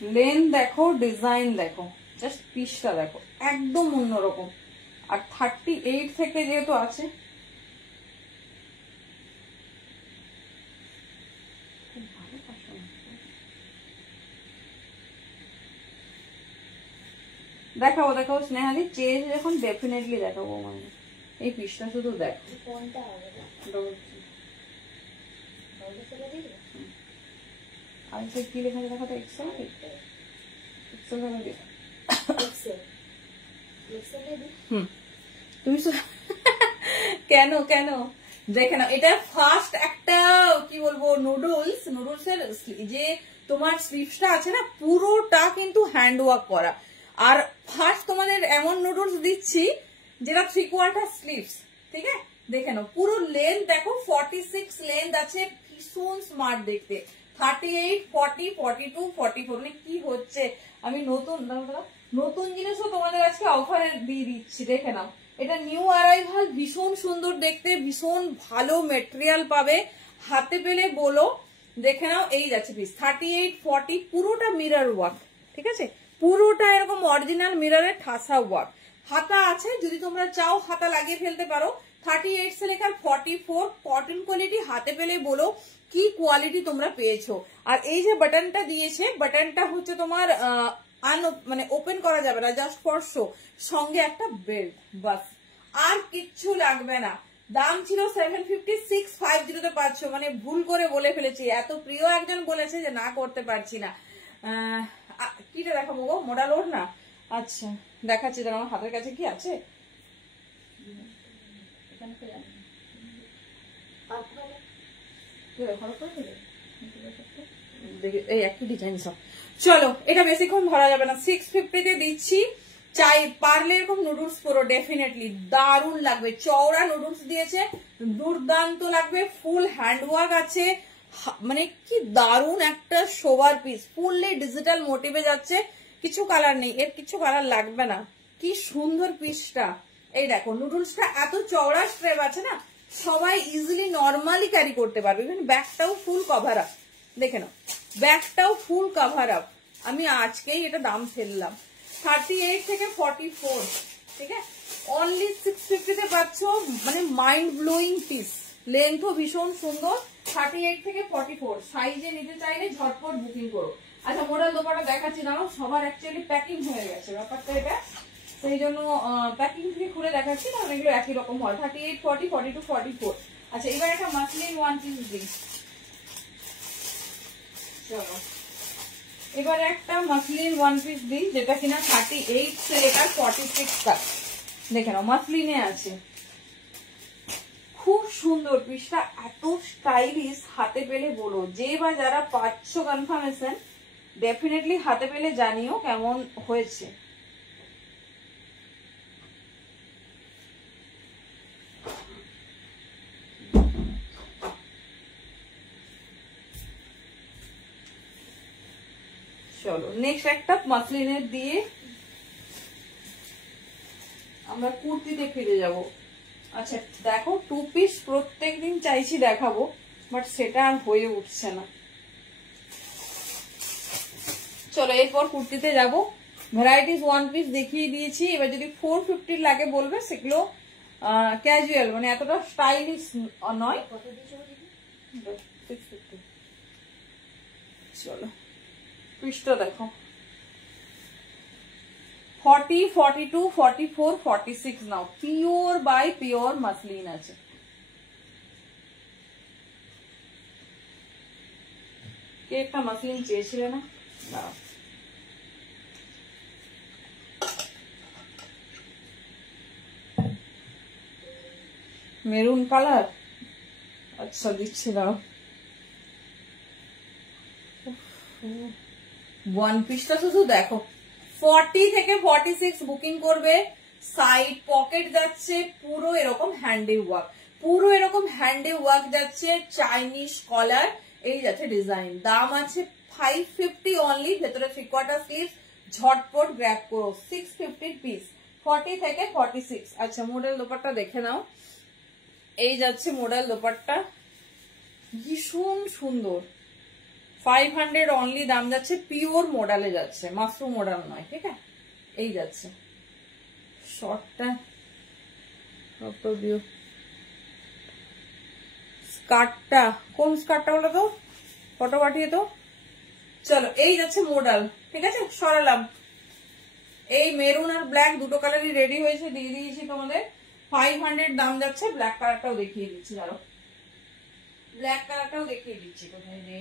লেন দেখো, ডিজাইন দেখো, জাস্ট পিসটা দেখো, একদম অন্যরকম। আর 38 থেকে যেহেতু আছে, দেখাবো দেখাবো স্নেহাদি, চেঞ্জ এখন ডেফিনেটলি দেখাবো। মানে এই পিসটা শুধু দেখো, কোনটা হবে আর কি লেখা আছে দেখো তো, এক্সেল তুমি কেন কেন দেখে নাও, এটা ফার্স্ট একটা কি বলবো নুডলস এর যে তোমার স্লিভসটা আছে না, পুরোটা কিন্তু হ্যান্ড ওয়ার্ক করা। আর ফার্স্ট তোমাদের এমন নুডলস দিচ্ছি যেটা 3/4 স্লিভস, ঠিক আছে। দেখে নাও পুরো লেন্থ দেখো, 46 লেন্থ আছে, ভীষণ স্মার্ট দেখতে। 38, 40, 42, 44, মানে কি হচ্ছে, আমি নতুন জিনিসও তোমাদের আজকে অফারে দিয়ে দিচ্ছি, দেখে নাও। এটা নিউ অ্যারাইভাল, ভীষণ সুন্দর দেখতে, ভীষণ ভালো মেটেরিয়াল পাবে, হাতে পেলে বলো, দেখে নাও। এই যাচ্ছে পিস 38, 40, পুরোটা মিরর ওয়ার্ক, ঠিক আছে, পুরোটা এরকম অরিজিনাল মিররের ঠাসা ওয়ার্ক। হাতা আছে, যদি তোমরা চাও হাতা লাগিয়ে ফেলতে পারো। 38 সে লেখার 44, কটন কোয়ালিটি। হাতে পেলে বলো কি কোয়ালিটি তোমরা পেয়েছো। আর এই যে বাটনটা দিয়েছে, বাটনটা হচ্ছে তোমার মানে ওপেন করা যাবে না, জাস্ট ফর শো। সঙ্গে একটা বেল্ট, বাস আর কিচ্ছু লাগবে না। দাম ছিল 750, 650 তে পাচ্ছ। মানে ভুল করে বলে ফেলেছি, এত প্রিয় একজন বলেছে যে না করতে পারছি না। কিটা দেখাবো গো, মোডাল ওর না। আচ্ছা দেখাচ্ছি, আমার হাতের কাছে কি আছে। এই একই ডিজাইন সব। চলো, এটা বেশিক্ষণ ধরা যাবে না, 650 তে দিচ্ছি। চাই পারলে এরকম নুডলস পরো, ডেফিনেটলি দারুণ লাগবে। চওড়া নুডলস দিয়েছে, দুর্দান্ত লাগবে। ফুল হ্যান্ডওয়ার্ক আছে, মানে কি দারুণ একটা শোবার পিস। ফুললি ডিজিটাল মোটিভে যাচ্ছে, কিছু কালার নেই, এর কিছু কালার লাগবে না। কি সুন্দর পিসটা। এই দেখো নুডলসটা এত চওড়া স্ট্রেপ আছে না, সবাই ইজিলি নর্মালি ক্যারি করতে পারবে। ইভেন ব্যাগটাও ফুল কভার আপ, দেখে নাও ব্যাগটাও ফুল কভার আপ। আমি আজকেই এটা দাম ফেললাম। 38 থেকে 44, ঠিক আছে, অনলি 650 তে পাচ্ছ। মানে মাইন্ড ব্লোয়িং পিস, লেন্থও ভীষণ সুন্দর। 38 থেকে 44 সাইজে নিতে চাইলে ঝটপট বুকিং করো। আচ্ছা মোডাল দোপাটা দেখাচ্ছি না, সবার অ্যাকচুয়ালি প্যাকিং হয়ে গেছে ব্যাপারটা এটা, সেই জন্য প্যাকিং থেকে খুলে দেখাচ্ছি, কারণ এগুলো একই রকম হয়। 38, 40, 42, 44। আচ্ছা এবার একটা মাসলিন ওয়ান পিস দিই। চলো এবার একটা মাসলিন ওয়ান পিস দিই, যেটা কিনা 38 সে লেখা 46 কাট। দেখে নাও মাসলিনে আছে, খুব সুন্দর পিসটা, এত স্টাইলিশ। হাতে পেলে বলো, যে বা যারা পাচ্ছ কনফার্মেশন, ডেফিনেটলি হাতে পেলে জানিও কেমন হয়েছে। চলো নেক্সট একটা মাসলিনের দিয়ে আমরা কুর্তিতে ফিরে যাব। আচ্ছা দেখো, টু পিস প্রত্যেকদিন চাইছি দেখাবো, বাট সেটা আর হয়ে উঠছে না। চলো এরপর কুর্তিতে যাব। ভ্যারাইটিস ওয়ান পিস দেখিয়ে দিয়েছি, এবার যদি 450 লাগে বলবে, সেগুলো ক্যাজুয়াল, মানে এতটা স্টাইলিশ নয়। 650। চলো পিসটা দেখো, 40, 42, 44, 46 নাও। পিওর বাই পিওর মাসলিন আছে। কে একটা মাসলিন চেয়েছিলে না? মেরুন কালার, আচ্ছা দিচ্ছি দাও। ওয়ান পিসটা শুধু দেখো, 40 থেকে 46 বুকিং করবে। সাইড পকেট যাচ্ছে পুরো এরকম হ্যান্ডি ওয়ার্ক, পুরো এরকম হ্যান্ডি ওয়ার্ক যাচ্ছে। চাইনিজ কলার, এই যাচ্ছে ডিজাইন। দাম আছে 550 অনলি, ভেতরে 3/4 স্লিভস। ঝটপট গ্র্যাব করো, 650 পিস, 40 থেকে 46। আচ্ছা মডেল দোপাট্টা দেখে নাও। এই যাচ্ছে মডেল দোপাট্টা, ভীষণ সুন্দর। 500 অনলি দাম যাচ্ছে, পিওর মডেলে যাচ্ছে, মাশরুম মডেল নয়, ঠিক আছে। এই যাচ্ছে শর্টটা, স্কার্টটা, কোন স্কার্টটা বলো তো, ফটো পাঠিয়ে তো। চলো এই যাচ্ছে মডেল, ঠিক আছে, সরালাম। এই মেরুন আর ব্ল্যাক দুটো কালারই রেডি হয়েছে, দিয়ে দিয়েছি তোমাদের। 500 দাম যাচ্ছে। ব্ল্যাক কালারটাও দেখিয়ে দিচ্ছি, ধরো ব্ল্যাক কালারটাও দেখিয়ে দিচ্ছি। কোথায় রে,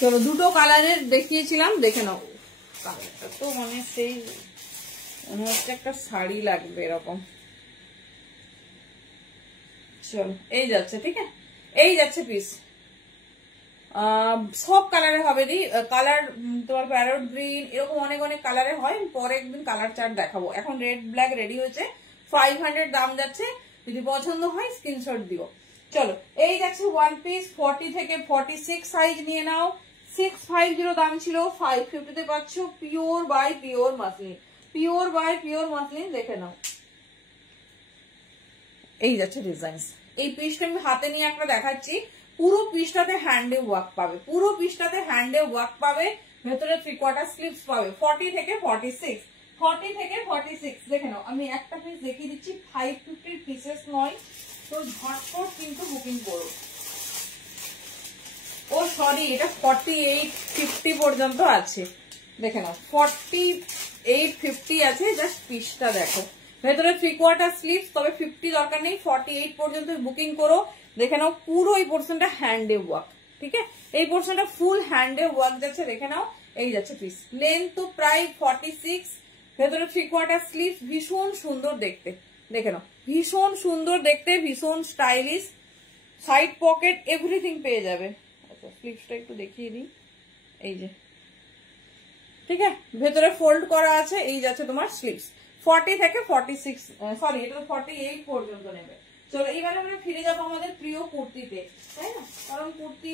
চলো দুটো কালারের দেখিয়েছিলাম, দেখে নাও। কালারটা তো মানে সেই মনে হচ্ছে একটা শাড়ি লাগবে এরকম। চলো এই যাচ্ছে, ঠিক আছে, এই যাচ্ছে পিস। সব কালারে হবে দি, কালার তোমার প্যারট গ্রিন, এরকম অনেক অনেক কালারে হয়। পরে একদিন কালার চার্ট দেখাবো। এখন রেড ব্ল্যাক রেডি হয়েছে, 500 দাম যাচ্ছে। যদি পছন্দ হয় স্ক্রিনশট দিও। চলো এই যাচ্ছে ওয়ান পিস, 40 থেকে 46 সাইজ নিয়ে নাও। 650 দাম ছিল, 550 তে পাচ্ছ pure by pure muslin. Pure by pure muslin দেখে নাও, এই যাচ্ছে ডিজাইন। এই পিসটা আমি হাতে নিয়ে একটা দেখাচ্ছি, পুরো পিসটাতে হ্যান্ডে ওয়ার্ক পাবে, পুরো পিসটাতে হ্যান্ডে ওয়ার্ক পাবে, ভেতরে 3/4 স্লিভস পাবে। 40 থেকে 46, 40 থেকে 46 দেখে নাও। আমি একটা পিস দেখিয়ে দিচ্ছি, 550 পিসেস নয়, তো ঝটপট কিন্তু বুকিং করো। ও সরি, এটা 4850 পর্যন্ত আছে, দেখে নাও 4850 আছে। জাস্ট পিসটা দেখো, ভেতরে 3/4 স্লিভ, তবে 50 দরকার নেই, 48 পর্যন্ত বুকিং করো। দেখে নাও পুরো এই পোর্শনটা হ্যান্ডে ওয়ার্ক, ঠিক আছে, এই পোর্শনটা ফুল হ্যান্ডে ওয়ার্ক যাচ্ছে, দেখে নাও এই যাচ্ছে পিস। লেন্থ তো প্রায় 46, ভেতরে 3/4 স্লিভ, ভীষণ সুন্দর দেখতে, দেখে নাও ভীষণ সুন্দর দেখতে, ভীষণ স্টাইলিশ, সাইড পকেট এভরিথিং পেয়ে যাবে। আচ্ছা স্লিভসটা একটু দেখিয়ে দিই, এই যে, ঠিক আছে, ভেতরে ফোল্ড করা আছে, এই যাচ্ছে তোমার স্লিভস। 40 থেকে 46, সরি এটা 48 পর্যন্ত নেবে। চলো এবারে আমরা ফিরে যাবো আমাদের প্রিয় কুর্তিতে, তাই না, কারণ কুর্তি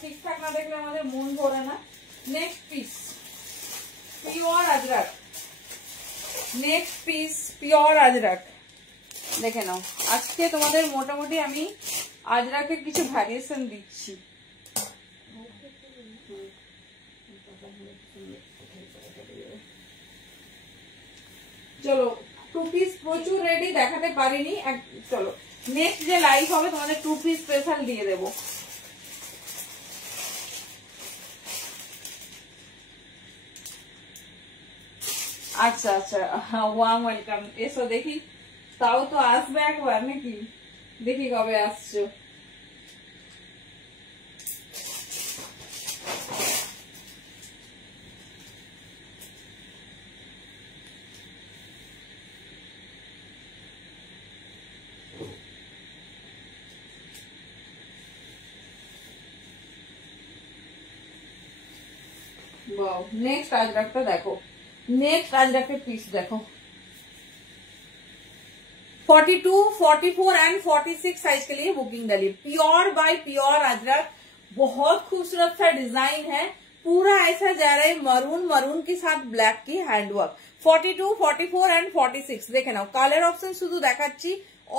ঠিকঠাক না দেখলে আমাদের মন ভরে না। Next piece pure Ajrak, next piece pure Ajrak দেখে নাও। আজকে তোমাদের মোটামুটি আমি আজরাকের কিছু ভ্যারিয়েশন দিচ্ছি। চলো টু পিস প্রচুর রেডি, দেখাতে পারিনি। চলো নেক্সট যে লাইভ হবে তোমাদের টু পিস স্পেশাল দিয়ে দেবো। আচ্ছা আচ্ছা, ওয়ার্ম ওয়েলকাম, এসো দেখি, তাও তো আসবে একবার নাকি, দেখি কবে আসছো। নেক্সট আজরাকটা দেখো, নেক্সট আজরাকের পিস দেখো, 42, 44 एंड 46 साइज के लिए बुकिंग डालिए। प्योर बाय प्योर अजरक, बहुत खूबसूरत सा डिजाइन है, पूरा ऐसा जा रहा है मरून, मरून के साथ ब्लैक की हैंडवर्क। 42, 44 एंड 46 দেখে নাও। কালার অপশন শুধু দেখাচ্ছি,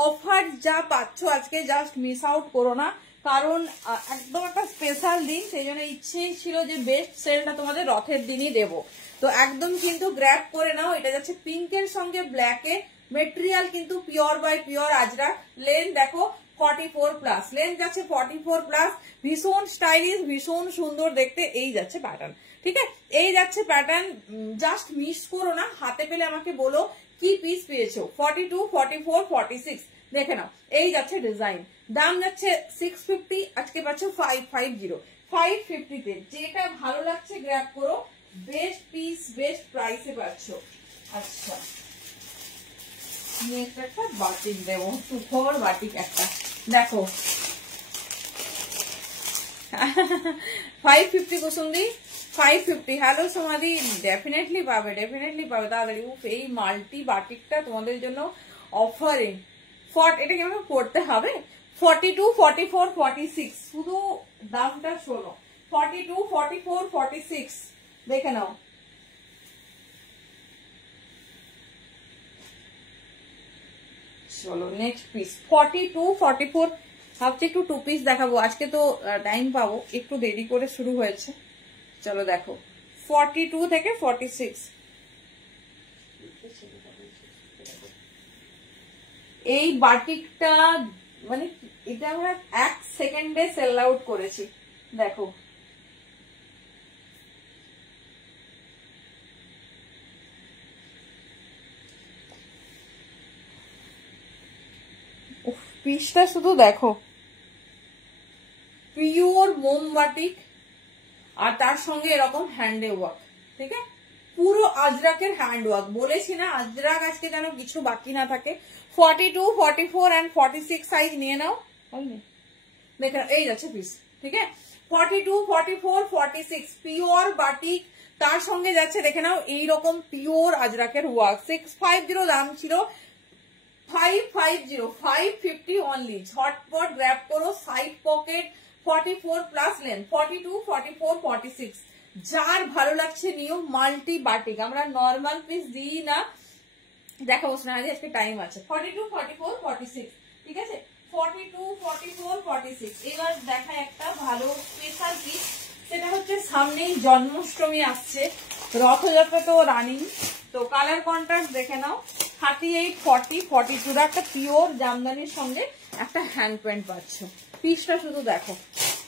অফার যা পাচ্ছ আজকে জাস্ট মিস আউট করো না, কারণ একদম একটা স্পেশাল দিন, সেই জন্য ইচ্ছে ছিল যে বেস্ট সেলটা তোমাদের রথের দিনই দেবো, তো একদম কিন্তু গ্র্যাব করে নাও। এটা যাচ্ছে পিঙ্কের সঙ্গে ব্ল্যাকে, মেটেরিয়াল কিন্তু pure by pure ajrak. Length দেখো 44+, লেন্থ যাচ্ছে 44+, ভীষণ স্টাইলিশ, ভীষণ সুন্দর দেখতে, এই যাচ্ছে প্যাটার্ন, ঠিক আছে, এই যাচ্ছে প্যাটার্ন, জাস্ট মিস করো না। হাতে পেলে আমাকে বলো কি পিস পেয়েছো। 42, 44, 46 দেখে নাও, এই যাচ্ছে ডিজাইন। দাম যাচ্ছে 650, আজকে পাচ্ছ 550, 550 তে যেটা ভালো লাগছে গ্র্যাব করো, বেস্ট পিস বেস্ট প্রাইসে পাচ্ছ। আচ্ছা নেক্সট একটা বাটিক দেবো, সুপার বাটিক একটা দেখো, 550 কুসুমদি, 550। হ্যালো সোমাদি, ডেফিনেটলি পাবে, ডেফিনেটলি পাবে তাড়াতাড়ি। এই মাল্টি বাটিকটা তোমাদের জন্য অফারে, এটা কেমন পড়তে হবে, 42, 44, 46, শুধু দামটা শোনো, 42, 44, 46 দেখে নাও। চলো নেক্সট পিস 42, 44, ভাবছি একটু টু পিস দেখাবো, আজকে তো টাইম পাবো, একটু দেরি করে শুরু হয়েছে। চলো দেখো 42 থেকে 46, এই বাটিকটা মানে এটা আমরা 1 সেকেন্ডে সেল আউট করেছি, দেখো পিসটা শুধু দেখো, পিওর মোম বাটিক, আর তার সঙ্গে এরকম হ্যান্ডে ওয়ার্ক, ঠিক আছে, পুরো আজরাকের হ্যান্ড ওয়ার্ক। বলেছি না আজরাক আজকে যেন কিছু বাকি না থাকে। 42, 44 এন্ড 46 সাইজ নিয়ে নাও, দেখে এই যাচ্ছে পিস, ঠিক আছে, 42, 44, 46 পিওর বাটিক, তার সঙ্গে যাচ্ছে দেখে নাও এইরকম পিওর আজরাকের ওয়ার্ক। 650 দাম ছিল, 550, 550 অনলি, ঝটপট গ্র্যাব করো। সাইড পকেট 44+ লেন্থ, 42, 44, 46, যার ভালো লাগছে নিও। মাল্টি বাটিক আমরা নর্মাল পিস দিই না, দেখাবো স্নেহাদি আজকে টাইম আছে। 42, 44, 46, ঠিক আছে, 42, 44, 46। এবার দেখায় একটা ভালো স্পেশাল পিস, সেটা হচ্ছে সামনেই জন্মাষ্টমী আসছে, রথযাত্রা তো রানিং, তো কালার কন্ট্রাস্ট দেখে নাও। 38, 40, 42 একটা পিওর জামদানির সঙ্গে একটা হ্যান্ড প্যান্ট পাচ্ছ। পিসটা শুধু দেখো,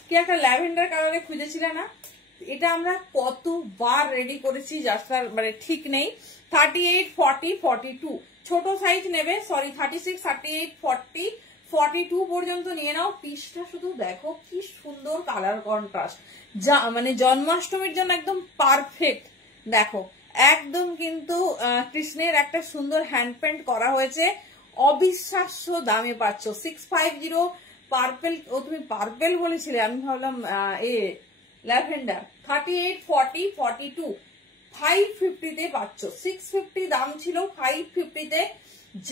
কি একটা ল্যাভেন্ডার কালারে খুঁজেছিলে না, এটা আমরা কতবার রেডি করেছি যার মানে ঠিক নেই। 38, 40, 42 ছোট সাইজ নেবে, সরি 36, 38, 40, 42 পর্যন্ত নিয়ে নাও। পিসটা শুধু দেখো কি সুন্দর কালার কন্ট্রাস্ট, যা মানে জন্মাষ্টমীর জন্য একদম পারফেক্ট। দেখো একদম কিন্তু কৃষ্ণের একটা সুন্দর হ্যান্ড প্যান্ট করা হয়েছে, অবিশ্বাস্য দামে পাচ্ছ। 650 পার্পেল, ও তুমি পার্পেল বলেছিলে, আমি ভাবলাম ল্যাভেন্ডার। 38, 40, 42 550 তে পাচ্ছ। 650 দাম ছিল, 550 তে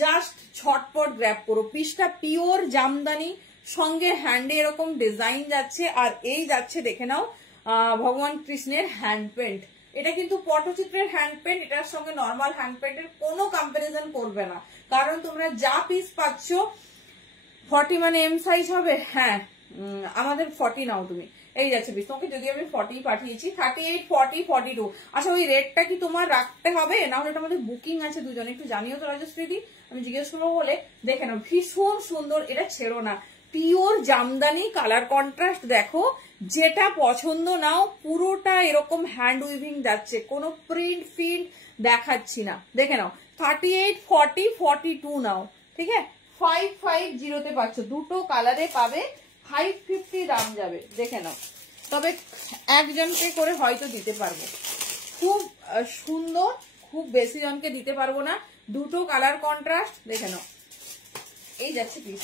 জাস্ট ছটপট গ্র্যাব করো। পিসটা পিওর জামদানি, সঙ্গে হ্যান্ডে এরকম ডিজাইন যাচ্ছে, আর এই যাচ্ছে দেখে নাও ভগবান কৃষ্ণের হ্যান্ড পেন্ট। এটা কিন্তু পটচিত্রের হ্যান্ড পেন্ট, এটার সঙ্গে নর্মাল হ্যান্ড পেন্টের কোনো কম্পারিজন করবে না, কারণ তোমরা যা পিস পাচ্ছ 40 মানে এম সাইজ হবে, হ্যাঁ আমাদের 40 নাও তুমি। এই যাচ্ছে পিস, তোমাকে যদি আমি 40 পাঠিয়েছি। 38, 40, 42। আচ্ছা ওই রেটটা কি তোমার রাখতে হবে, না হলে এটা আমাদের বুকিং আছে দুজনে, একটু জানিও তো রাজশ্রীদি, আমি জিজ্ঞেস করবো বলে। দেখে নাও ভীষণ সুন্দর, এটা ছেড়ো না, পিওর জামদানি, কালার কন্ট্রাস্ট দেখো, যেটা পছন্দ নাও। পুরোটা এরকম হ্যান্ড উইভিং যাচ্ছে, কোনো প্রিন্ট ফিল্ড দেখাচ্ছি না। দেখে নাও 38, 40, 42 নাও, ঠিক আছে। 550 তে পাচ্ছ, দুটো কালারে পাবে, 550 দাম যাবে। দেখে নাও, তবে একজনকে করে হয়তো দিতে পারবো, খুব সুন্দর, খুব বেশি জনকে দিতে পারবো না। দুটো কালার কন্ট্রাস্ট দেখে নাও, এই যাচ্ছে পিস,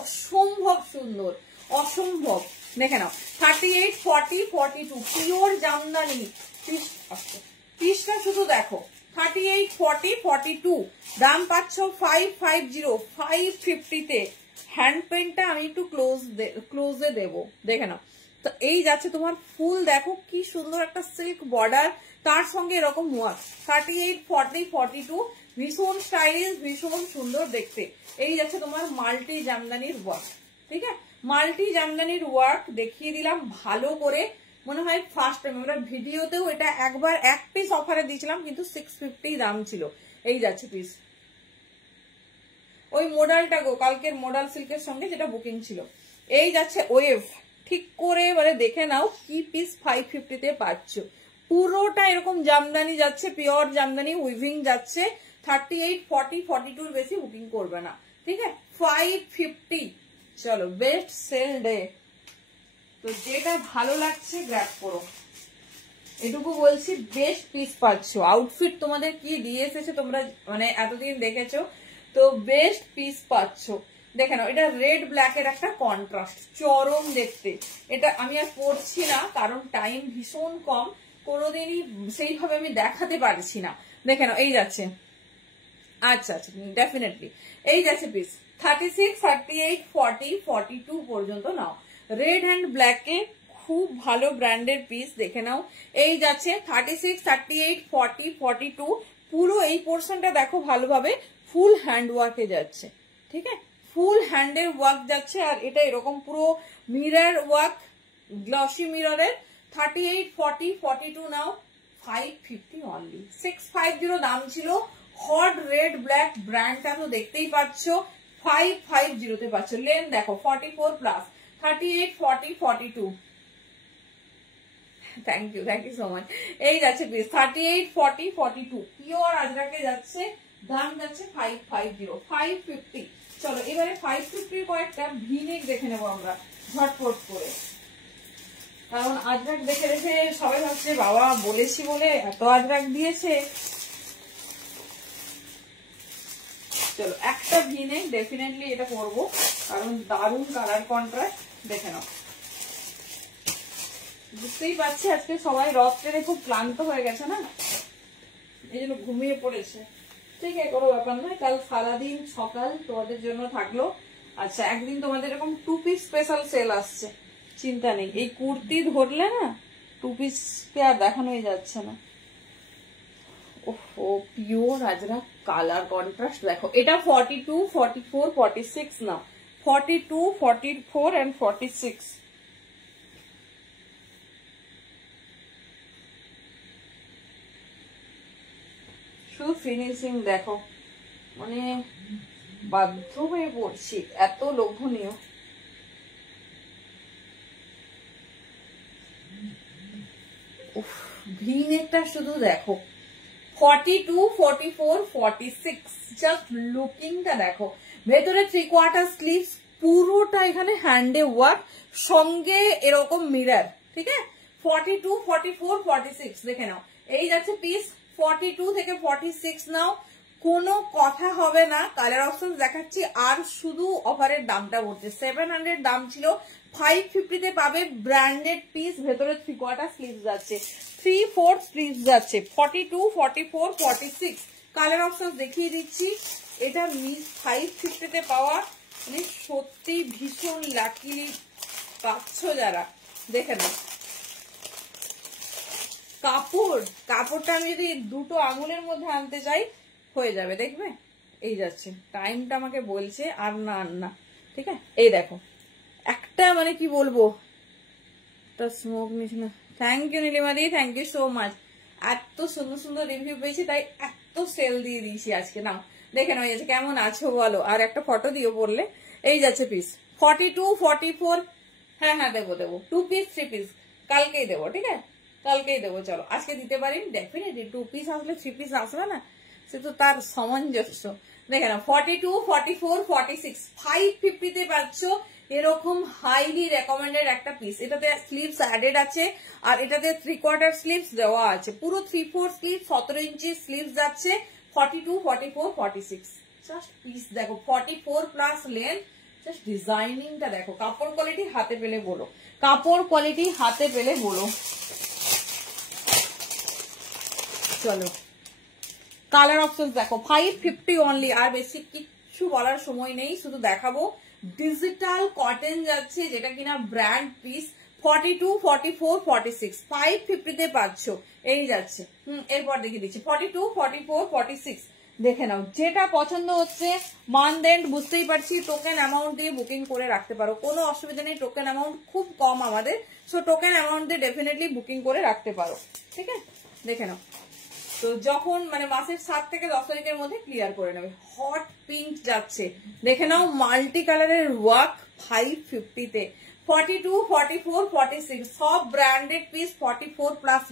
অসম্ভব সুন্দর, অসম্ভব। দেখে নাও 38, 40, 42 পিওর জামদানি। পিসটা শুধু দেখো, 38, 40, 42 দাম পাচ্ছ 550, 550 তে। হ্যান্ড পেন্টটা আমি একটু ক্লোজে দেবো, দেখে নাও। তো এই যাচ্ছে তোমার ফুল, দেখো কি সুন্দর একটা সিল্ক বর্ডার, তার সঙ্গে এরকম ওয়ার্ক। 38, 40, 42 ভীষণ স্টাইলিশ, ভীষণ সুন্দর দেখতে। এই যাচ্ছে তোমার মাল্টি জামদানির ওয়ার্ক, ঠিক আছে, মাল্টি জামদানির ওয়ার্ক দেখিয়ে দিলাম ভালো করে। মনে হয় ফার্স্ট টাইম আমরা ভিডিওতেও এটা একবার এক পিস অফারে দিয়েছিলাম, কিন্তু 650 দাম ছিল। এই যাচ্ছে পিস, ওই মডেলটা গো, কালকের মডেল সিল্কের সঙ্গে যেটা বুকিং ছিল। এই যাচ্ছে ওয়েভ, ঠিক করে এবারে দেখে নাও কি পিস 550 তে পাচ্ছ। পুরোটা এরকম জামদানি যাচ্ছে, পিওর জামদানি উইভিং যাচ্ছে। 38, 40, 42 বেশি বুকিং করবে না, ঠিক আছে। 550, চলো বেস্ট সেল ডে, তো যেটা ভালো লাগছে গ্র্যাব করো। এটুকু বলছি, বেস্ট পিস পাচ্ছ। আউটফিট তোমাদের কি দিয়ে এসেছে তোমরা মানে এতদিন দেখেছো, তো বেস্ট পিস পাচ্ছ। দেখে নাও, এটা রেড ব্ল্যাক এর একটা কন্ট্রাস্ট, চরম দেখতে। এটা আমি আর পরছি না, কারণ টাইম ভীষণ কম, কোনোদিনই সেইভাবে আমি দেখাতে পারছি না। দেখে নাও, এই যাচ্ছে, আচ্ছা আচ্ছা ডেফিনেটলি এই যাচ্ছে পিস। 36, 38, 40, 42 পর্যন্ত নাও। রেড অ্যান্ড ব্ল্যাকে খুব ভালো ব্র্যান্ডের পিস, দেখে নাও। এই যাচ্ছে 36, 38, 40, 42 পুরো এই পোর্শনটা দেখো ভালোভাবে, ফুল হ্যান্ড ওয়ার্কে যাচ্ছে, ঠিক আছে, ফুল হ্যান্ডের ওয়ার্ক যাচ্ছে। আর এটা এরকম পুরো মিরর ওয়ার্ক, গ্লসি মিররের। 38, 40, 42 নাও, 550 অনলি। 650 দাম ছিল। হট রেড ব্ল্যাক ব্র্যান্ডটা তো দেখতেই পাচ্ছ, 550 তে পাচ্ছ। লেন দেখো 44+, 38, 40, 42। Thank you so much. এই যাচ্ছে প্লিজ 38, 40, 42 পিওর আজরাকে যাচ্ছে, দাম যাচ্ছে 550, 550। চলো এবারে 550 কয়েকটা ভিনেক দেখে নেবো আমরা ঝটপট করে, কারণ আজরাক দেখে দেখে সবাই ভাবছে বাবা বলেছি বলে এত আজরাক দিয়েছে। চলো একটা ভিনেক ডেফিনেটলি এটা করবো, কারণ দারুণ কালার কন্ট্রাস্ট। দেখে নাও, বুঝতেই পারছি আজকে সবাই রথ টেনে খুব ক্লান্ত হয়ে গেছে না, এই জন্য ঘুমিয়ে পড়েছে। ঠিক আছে, কোনো ব্যাপার নয়, কাল সারাদিন সকাল তোমাদের জন্য থাকলো। আচ্ছা, একদিন তোমাদের এরকম 2 পিস স্পেশাল সেল আসছে, চিন্তা নেই, এই কুর্তি ধরলে না 2 পিস আর দেখানোই যাচ্ছে না। ও পিওর আজরা কালার কন্ট্রাস্ট দেখো, এটা 42, 44, 46 না, 42, 44 and 46। শুধু ফিনিশিং দেখো, মানে বাধ্য হয়ে পড়ছি, এত লোভনীয়। ভি নেকটা শুধু দেখো, 42, 44, 46, জাস্ট লুকিংটা দেখো। ভেতরে 3/4 স্লিভস, পুরোটা এখানে হ্যান্ডে ওয়ার্ক, সঙ্গে এরকম মিরর, ঠিক আছে। 42, 44, 46 দেখে নাও, এই যাচ্ছে পিস। 42 থেকে 46 নাও, কোনো কথা হবে না। কালার অপশন দেখাচ্ছি, আর শুধু অফারের দামটা বলছে, 700 দাম ছিল, 550 তে পাবে। ব্র্যান্ডেড পিস, ভেতরে 3/4 স্লিভস যাচ্ছে, 3/4 স্লিভস যাচ্ছে। 42, 44, 46 কালার অপশন দেখিয়ে দিচ্ছি। এটা মিস 550 তে পাওয়া, মানে সত্যি ভীষণ লাকি পাচ্ছ যারা, দেখে নাও। কাপড়টা আমি যদি দুটো আঙুলের মধ্যে আনতে চাই হয়ে যাবে, দেখবে এই যাচ্ছে। টাইমটা আমাকে বলছে আর না, ঠিক আছে। এই দেখো একটা, মানে কি বলবো, স্মোক নিচ্ছে না। থ্যাংক ইউ নীলিমাদি, থ্যাংক ইউ সো মাচ। এত সুন্দর সুন্দর রিভিউ পেয়েছি, তাই এত সেল দিয়ে দিয়েছি আজকে। নাও দেখে নাও, এই কেমন আছো বলো, আর একটা ফটো দিও পড়লে। এই যাচ্ছে পিস 42, 44। হ্যাঁ দেবো 2 পিস 3 পিস কালকেই দেবো, ঠিক আছে, কালকেই দেবো। চলো আজকে দিতে পারি ডেফিনেটলি, 2 পিস আসলে 3 পিস আসবে না, সে তো তার সামঞ্জস্য। দেখে নাও 42, 44, 46 550 তে পাচ্ছ এরকম হাইলি রেকমেন্ডেড একটা পিস। এটাতে স্লিভস অ্যাডেড আছে, আর এটাতে 3/4 স্লিভস দেওয়া আছে, পুরো 3/4 স্লিভ, 17 ইঞ্চি স্লিভস যাচ্ছে। 42, 44, 46 জাস্ট পিস দেখো, 44 প্লাস লেন্থ। জাস্ট ডিজাইনিংটা দেখো, কাপড় কোয়ালিটি হাতে পেলে বলো, কাপড় কোয়ালিটি হাতে পেলে বলো। চলো কালার অপশন দেখো, 550 অনলি, আর বেশি কিছু বলার সময় নেই, শুধু দেখাবো। ডিজিটাল কটন যাচ্ছে, যেটা কিনা ব্র্যান্ড পিস। 42, 44, 46 550 তে পাচ্ছ, এই যাচ্ছে। এরপর দেখিয়ে দিচ্ছি 42, 44, 46 দেখে নাও। যেটা পছন্দ হচ্ছে, মান্থ এন্ড বুঝতেই পারছি, টোকেন অ্যামাউন্ট দিয়ে বুকিং করে রাখতে পারো, কোনো অসুবিধা নেই। টোকেন অ্যামাউন্ট খুব কম আমাদের, সো টোকেন অ্যামাউন্ট দিয়ে ডেফিনেটলি বুকিং করে রাখতে পারো, ঠিক আছে। দেখে নাও, তো যখন মানে মাসের 7 থেকে 10 তারিখের মধ্যে ক্লিয়ার করে নেবে। হট পিঙ্ক যাচ্ছে, দেখে নাও, মাল্টি কালারের ওয়ার্ক 550 তে। 42, 44, 46 সব ব্র্যান্ডেড পিস। 44 প্লাস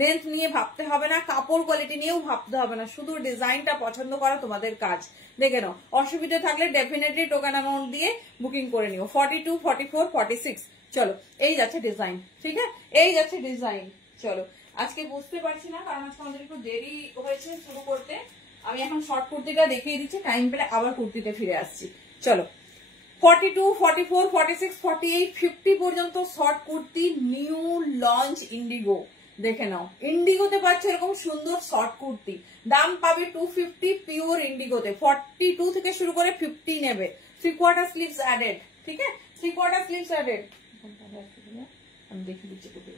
লেন্থ নিয়ে ভাবতে হবে না, কাপড় কোয়ালিটি নিয়েও ভাবতে হবে না, শুধু ডিজাইনটা পছন্দ করা তোমাদের কাজ। দেখে নাও, অসুবিধা থাকলে ডেফিনেটলি টোকেন অ্যামাউন্ট দিয়ে বুকিং করে নিও। 42, 44, 46 চলো এই যাচ্ছে ডিজাইন, ঠিক আছে, এই যাচ্ছে ডিজাইন। চলো আজকে বুঝতে পারছি না, কারণ আজকে আমাদের একটু দেরি হয়েছে শুরু করতে। আমি এখন শর্ট কুর্তিটা দেখিয়ে দিচ্ছি, টাইম পেলে আবার কুর্তিতে ফিরে আসছি। চলো 42, 44, 46, 48, 50 পর্যন্ত short kurti, new launch Indigo. দেখে নাও, ইন্ডিগোতে পাচ্ছ এরকম সুন্দর শর্ট কুর্তি, দাম পাবে 250 পিওর ইন্ডিগোতে। 42 থেকে শুরু করে 50 নেবে, 3/4 স্লিভস অ্যাডেড, ঠিক আছে, 3/4 স্লিভস অ্যাডেড। আমি দেখিয়ে দিচ্ছি কুর্তি।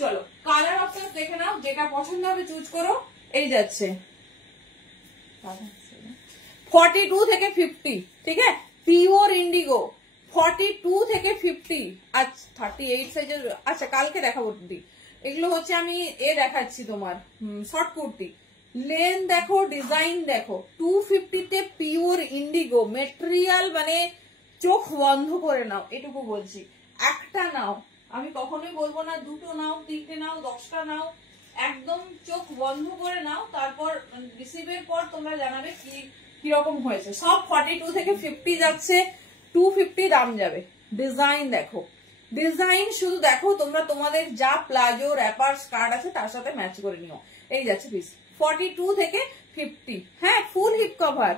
চলো কালার অপশন দেখে নাও, যেটা পছন্দ হবে চুজ করো। এই যাচ্ছে 42 থেকে 50, ঠিক আছে, পিওর ইন্ডিগো। 42 থেকে 50, আচ্ছা 38 সাইজের। আচ্ছা কালকে দেখাবো দিদি, এগুলো হচ্ছে আমি দেখাচ্ছি তোমার শর্ট কুর্তি। লেন দেখো, ডিজাইন দেখো, 250 তে পিওর ইন্ডিগো মেটেরিয়াল, মানে চোখ বন্ধ করে নাও, এটুকু বলছি। একটা নাও, আমি কখনোই বলবো না দুটো নাও, 3টে নাও, 10টা নাও, একদম চোখ বন্ধ করে নাও। তারপর রিসিভের পর তোমরা জানাবে কিরকম হয়েছে। সব 42 থেকে 50 যাচ্ছে, 250 দাম যাবে। ডিজাইন দেখো, ডিজাইন শুধু দেখো, তোমরা তোমাদের যা প্লাজো র্যাপার স্কার্ট আছে তার সাথে ম্যাচ করে নিও। এই যাচ্ছে পিস 42 থেকে 50। হ্যাঁ ফুল হিপ কভার,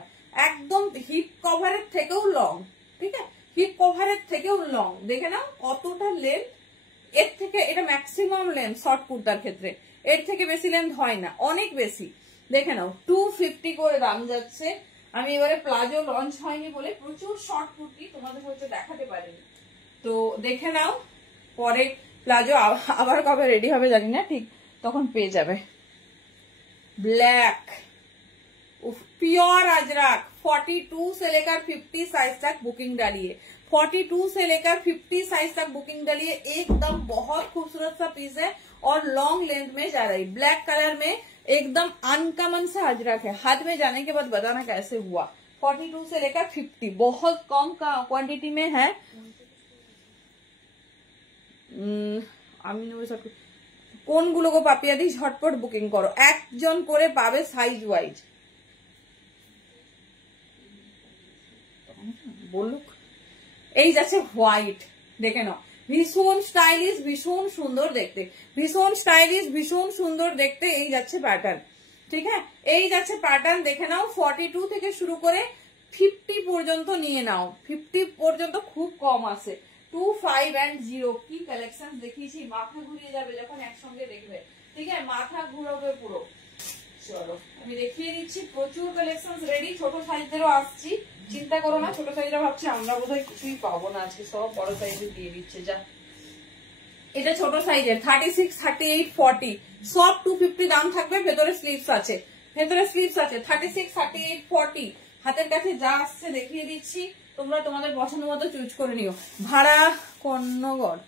একদম হিপ কভারের থেকেও লং, ঠিক আছে, হিপ কভারের থেকেও লং। দেখে নাও কতটা লেন্থ, এর থেকে এটা ম্যাক্সিমাম লেন্থ শর্ট কুর্তার ক্ষেত্রে, এর থেকে বেশি লেন্থ হয় না, অনেক বেশি। দেখে নাও 250 করে দাম যাচ্ছে। আমি এবারে প্লাজো লঞ্চ হয়নি বলে প্রচুর শর্ট কুর্তি তোমাদের হয়তো দেখাতে পারিনি, তো দেখে নাও, পরে প্লাজো আবার কবে রেডি হবে জানি না, ঠিক তখন পেয়ে যাবে। ब्लैक प्योर अजरक 42 से लेकर 50 साइज तक बुकिंग डालिए, 42 से लेकर 50 साइज तक बुकिंग डालिए। एकदम बहुत खूबसूरत सा पीस है और लॉन्ग लेंथ में जा रही, ब्लैक कलर में एकदम अनकॉमन सा अजरक है। हाथ में जाने के बाद बताना कैसे हुआ। 42 से लेकर 50 बहुत कम का क्वांटिटी में है। আমি কোনগুলো গো পাপিয়াদি, ঝটপট বুকিং করো, একজন করে পাবে সাইজ ওয়াইজ। বলুক এই যাচ্ছে হোয়াইট, দেখে নাও, ভীষণ স্টাইলিশ, ভীষণ সুন্দর দেখতে, ভীষণ স্টাইলিশ, ভীষণ সুন্দর দেখতে। এই যাচ্ছে প্যাটার্ন, ঠিক আছে, এই যাচ্ছে প্যাটার্ন, দেখে নাও। 42 থেকে শুরু করে 50 পর্যন্ত নিয়ে নাও, 50 পর্যন্ত খুব কম আছে। 2, 5 and 0 কি কালেকশন দেখিয়েছি, মাথা ঘুরিয়ে যাবে যখন একসঙ্গে দেখবে, ঠিক আছে, মাথা ঘুরাবে পুরো। চলো আমি দেখিয়ে দিচ্ছি, প্রচুর কালেকশন রেডি। ছোট সাইজেরও আসছি, চিন্তা করো না, ছোট সাইজের ভাবছি আমরা বোধহয় কিছুই পাবো না আজকে, সব বড় সাইজে দিয়ে দিচ্ছে। যা এটা ছোট সাইজের 36, 38, 40 সব 250 দাম থাকবে। ভেতরে স্লিভস আছে, ভেতরে স্লিভস আছে। 36, 38, 40 হাতের কাছে যা আসছে দেখিয়ে দিচ্ছি, তোমরা তোমাদের পছন্দ মতো চুজ করে নিও। ভাড়া কন্নগর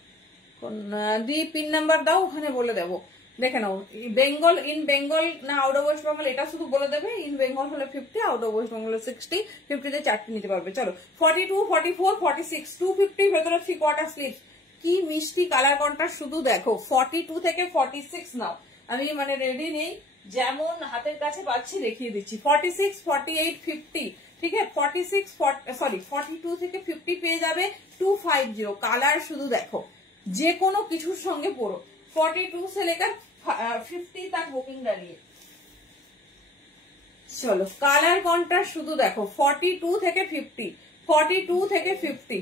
দি পিন নাম্বার দাও, ওখানে বলে দেবো, দেখে নাও। বেঙ্গল, ইন বেঙ্গল না আউট অফ ওয়েস্ট বেঙ্গল এটা শুধু বলে দেবে। ইন বেঙ্গল হলে 50, আউট অফ ওয়েস্ট বেঙ্গল 60, 50তে 4টি নিতে পারবে। চলো 42, 44, 46 250 ভেতরে 3/4 স্লিভস। কি মিষ্টি কালার কন্ট্রাস্ট শুধু দেখো। 42 থেকে 46 নাও, আমি মানে রেডি নেই, যেমন হাতের কাছে পাচ্ছি দেখিয়ে দিচ্ছি। 46, 48, 50, ঠিক আছে, 46 সরি 42 থেকে 50 পেয়ে যাবে। 250 কালার শুধু দেখো, যে কোনো কিছুর সঙ্গে পড়ো। 42 से लेकर 50 तक बुकिंग डालिए। चलो কালার কন্ট্রাস্ট শুধু দেখো। 42 থেকে 50, 42 থেকে 50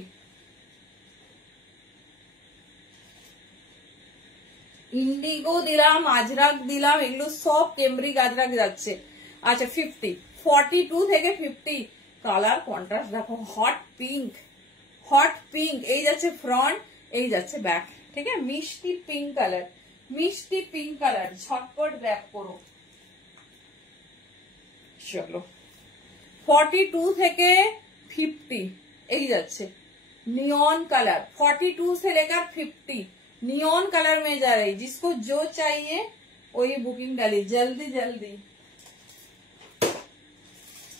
ইন্ডিগো দিলাম, আজরাক দিলাম, এগুলো সব কেমব্রিক আজরাক যাচ্ছে। আচ্ছা 50, 42 থেকে 50 কালার কন্ট্রাস্ট দেখো। হট পিঙ্ক, হট পিঙ্ক, এই যাচ্ছে ফ্রন্ট, এই যাচ্ছে ব্যাক, ঠিক আছে, মিষ্টি পিঙ্ক কালার, মিষ্টি পিঙ্ক কালার, ঝটপট ব্যাক করো। চলো 42 থেকে 50 এই যাচ্ছে नियॉन कलर। 42 से लेकर 50 नियॉन कलर में जा रही, जिसको जो चाहिए वही बुकिंग डाली जल्दी जल्दी।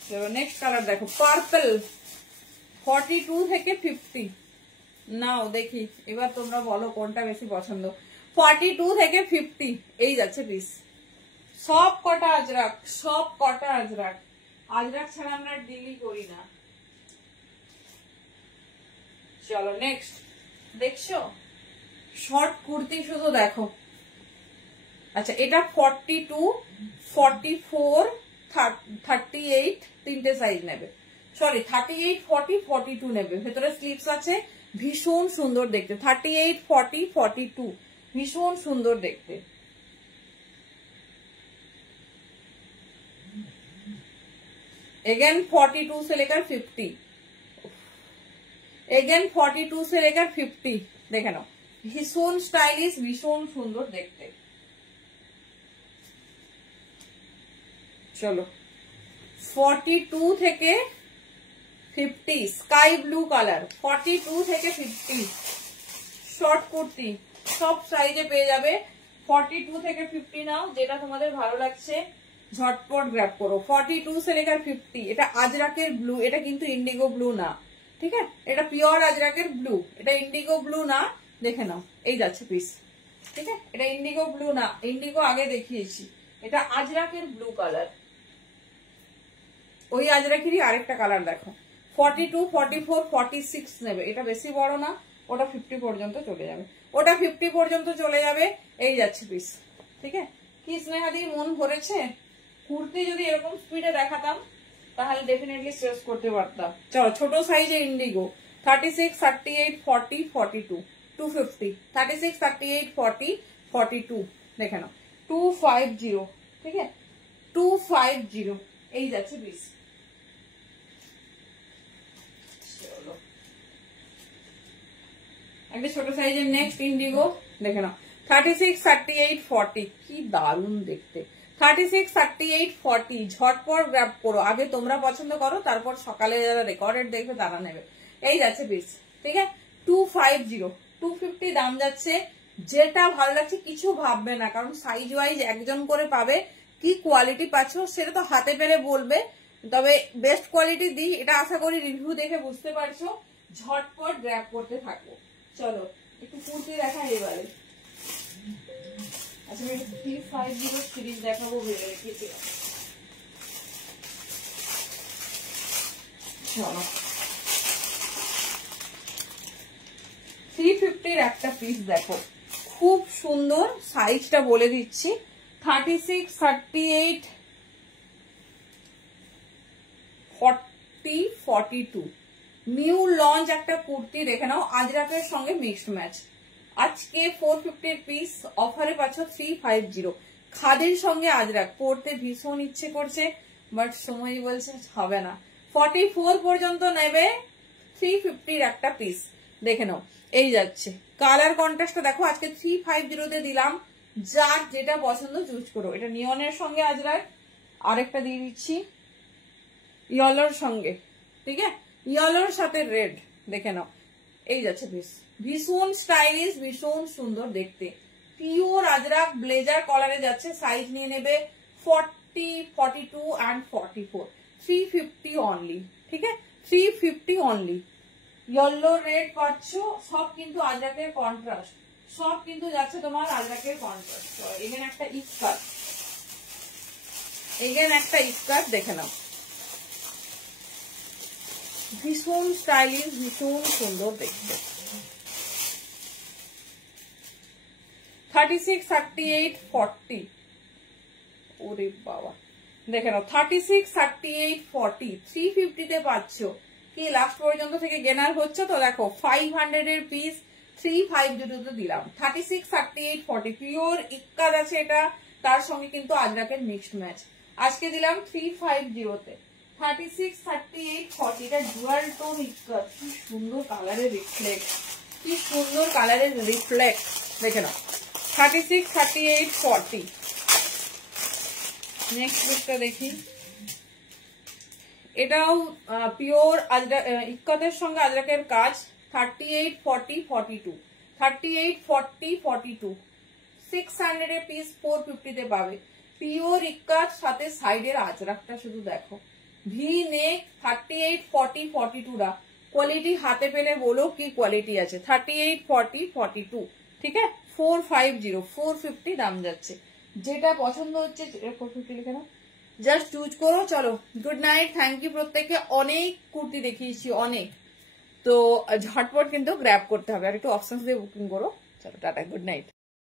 चलो नेक्स्ट कलर देखो, पर्पल। 42 থেকে 50 নাও দেখি, এবার তোমরা বলো কোনটা বেশি পছন্দ। 42 থেকে 50 এই যাচ্ছে পিস, সব কটা আজরাক, সব কটা আজরাক, আজরাক ছাড়া আমরা ডিলই করি না। চলো নেক্সট, দেখছো শর্ট কুর্তি শুধু দেখো। আচ্ছা এটা 42, 44, 38 তিনটে সাইজ নেবে, সরি 38, 40, 42 নেবে। ভেতরে স্লিভস আছে, ভীষণ সুন্দর দেখতে। 38, 40, 42 ভীষণ সুন্দর দেখতে। अगेन 42 से लेकर 50, अगेन 42 से लेकर 50 দেখে নাও, ভীষণ স্টাইলিশ, ভীষণ সুন্দর দেখতে। চলো 42 থেকে 50 স্কাই ব্লু কালার। 42 থেকে 50 শর্ট কুর্তি সব সাইজে পেয়ে যাবে। 42 থেকে 50 নাও, যেটা তোমাদের ভালো লাগছে ঝটপট গ্র্যাব করো। 42 से लेकर 50 এটা আজরাকের ব্লু, এটা কিন্তু ইন্ডিগো ব্লু না, ঠিক আছে, এটা পিওর আজরাকের ব্লু, এটা ইন্ডিগো ব্লু না। দেখে নাও এই যাচ্ছে পিস, ঠিক আছে, এটা ইন্ডিগো ব্লু না, ইন্ডিগো আগে দেখিয়েছি, এটা আজরাকের ব্লু কালার। ওই আজরাকেরই আরেকটা কালার দেখো। 42, 44, 46 নেবে, এটা বেশি বড় না, ওটা 50 পর্যন্ত চলে যাবে, ওটা 50 পর্যন্ত চলে যাবে। এই যাচ্ছে পিস, ঠিক আছে। কি স্নেহাদি মন ভরেছে? কুর্তি যদি এরকম স্পিডে দেখাতাম তাহলে ডেফিনেটলি স্ট্রেস করতে পারতাম। চলো ছোট সাইজে ইন্ডিগো 36, 38, 40, 42 250, 36, 38, 40, 42 দেখে নাও। 250, ঠিক আছে, 250 এই যাচ্ছে পিস। চলো একটা ছোট সাইজের নেক্সট ইন্ডিগো দেখে নাও 36, 38, 40 কি দারুণ দেখতে। 36, 38, 40 ঝটপট গ্র্যাব করো, আগে তোমরা পছন্দ করো, তারপর সকালে যারা রেকর্ডেড দেখবে তারা নেবে। এই যাচ্ছে পিস, ঠিক আছে 250, 250 দাম যাচ্ছে। যেটা ভালো লাগছে কিছু ভাববে না, কারণ সাইজ ওয়াইজ একজন করে পাবে। কি কোয়ালিটি পাচ্ছ সেটা তো হাতে পেরে বলবে, তবে বেস্ট কোয়ালিটি দিই এটা আশা করি রিভিউ দেখে বুঝতে পারছো। ঝটপট গ্র্যাব করতে থাকবো। চলো একটু কুর্তি দেখাই এবারে। আচ্ছা আমি 350 সিরিজ দেখাবো ভেবে রেখেছি। চলো 350 একটা পিস দেখো, খুব সুন্দর। সাইজটা বলে দিচ্ছি 36, 38, 40, 42 নিউ লঞ্চ একটা কুর্তি দেখে নাও, আজরাকের সঙ্গে মিক্সড ম্যাচ। আজকে 450 পিস অফারে পাচ্ছ 350। খাদির সঙ্গে আজরাক পরতে ভীষণ ইচ্ছে করছে, বাট সময় বলছে হবে না। 44 পর্যন্ত নেবে 350 একটা পিস দেখে নাও। এই যাচ্ছে কালার কন্ট্রাস্টটা দেখো, আজকে 350 দিলাম। যার যেটা পছন্দ চুজ করো। এটা নিয়নের সঙ্গে আজরাক, আরেকটা দিয়ে দিচ্ছি ইয়েলোর সঙ্গে, ঠিক আছে ইয়েলোর সাথে রেড দেখে নাও। এই যাচ্ছে পিস, ভীষণ স্টাইলিশ, ভীষণ সুন্দর দেখতে। পিওর আজরাক ব্লেজার কলারে যাচ্ছে। সাইজ নিয়ে নেবে 40, 42 and 44। 350 অনলি, ঠিক আছে 350 অনলি। ইয়েলো রেড পাচ্ছ, সব কিন্তু আজরাকের কন্ট্রাস্ট, সব কিন্তু যাচ্ছে তোমার আজরাকের কন্ট্রাস্ট। এখানে একটা ইস্কার্ট, এখানে একটা ইস্কার্ট দেখে নাও, ভীষণ স্টাইলিশ, ভীষণ সুন্দর দেখতে। 36, 38, 40 ওরে বাবা দেখে নাও 36, 38, 40 350 তে পাচ্ছ। কি লাস্ট পর্যন্ত থেকে গেনার হচ্ছে তো দেখো 500 এর পিস 350 তে দিলাম। 36, 38, 40 পিওর ইক্কার আছে এটা, তার সঙ্গে কিন্তু আজরাকের মিক্সড ম্যাচ। আজকে দিলাম 350 তে। 36, 38, 40 এটা ডুয়াল টোন ইক্কার, কি সুন্দর কালারের রিফ্লেক্ট, কি সুন্দর কালারের রিফ্লেক্ট দেখে নাও। 36, 38, 40 নেক্সট পিসটা দেখি। এটাও পিওর ইক্কতের সঙ্গে আজরাকের কাজ। 38, 40, 42 38, 40, 42 600 এর পিস 450 তে পাবে। পিওর ইক্কাত সাথে সাইডের আজরাকটা শুধু দেখো, ভি নেক। 38, 40, 42 রা কোয়ালিটি হাতে পেলে বলো কি কোয়ালিটি আছে। 38, 40, 42 ঠিক আছে 450, 450 দাম যাচ্ছে। যেটা পছন্দ হচ্ছে 450 লিখে নাও, জাস্ট চুজ করো। চলো গুড নাইট, থ্যাংক ইউ প্রত্যেককে। অনেক কুর্তি দেখিয়েছি অনেক, তো ঝটপট কিন্তু গ্র্যাব করতে হবে, আর একটু অপশন দিয়ে বুকিং করো। চলো টাটা, গুড নাইট।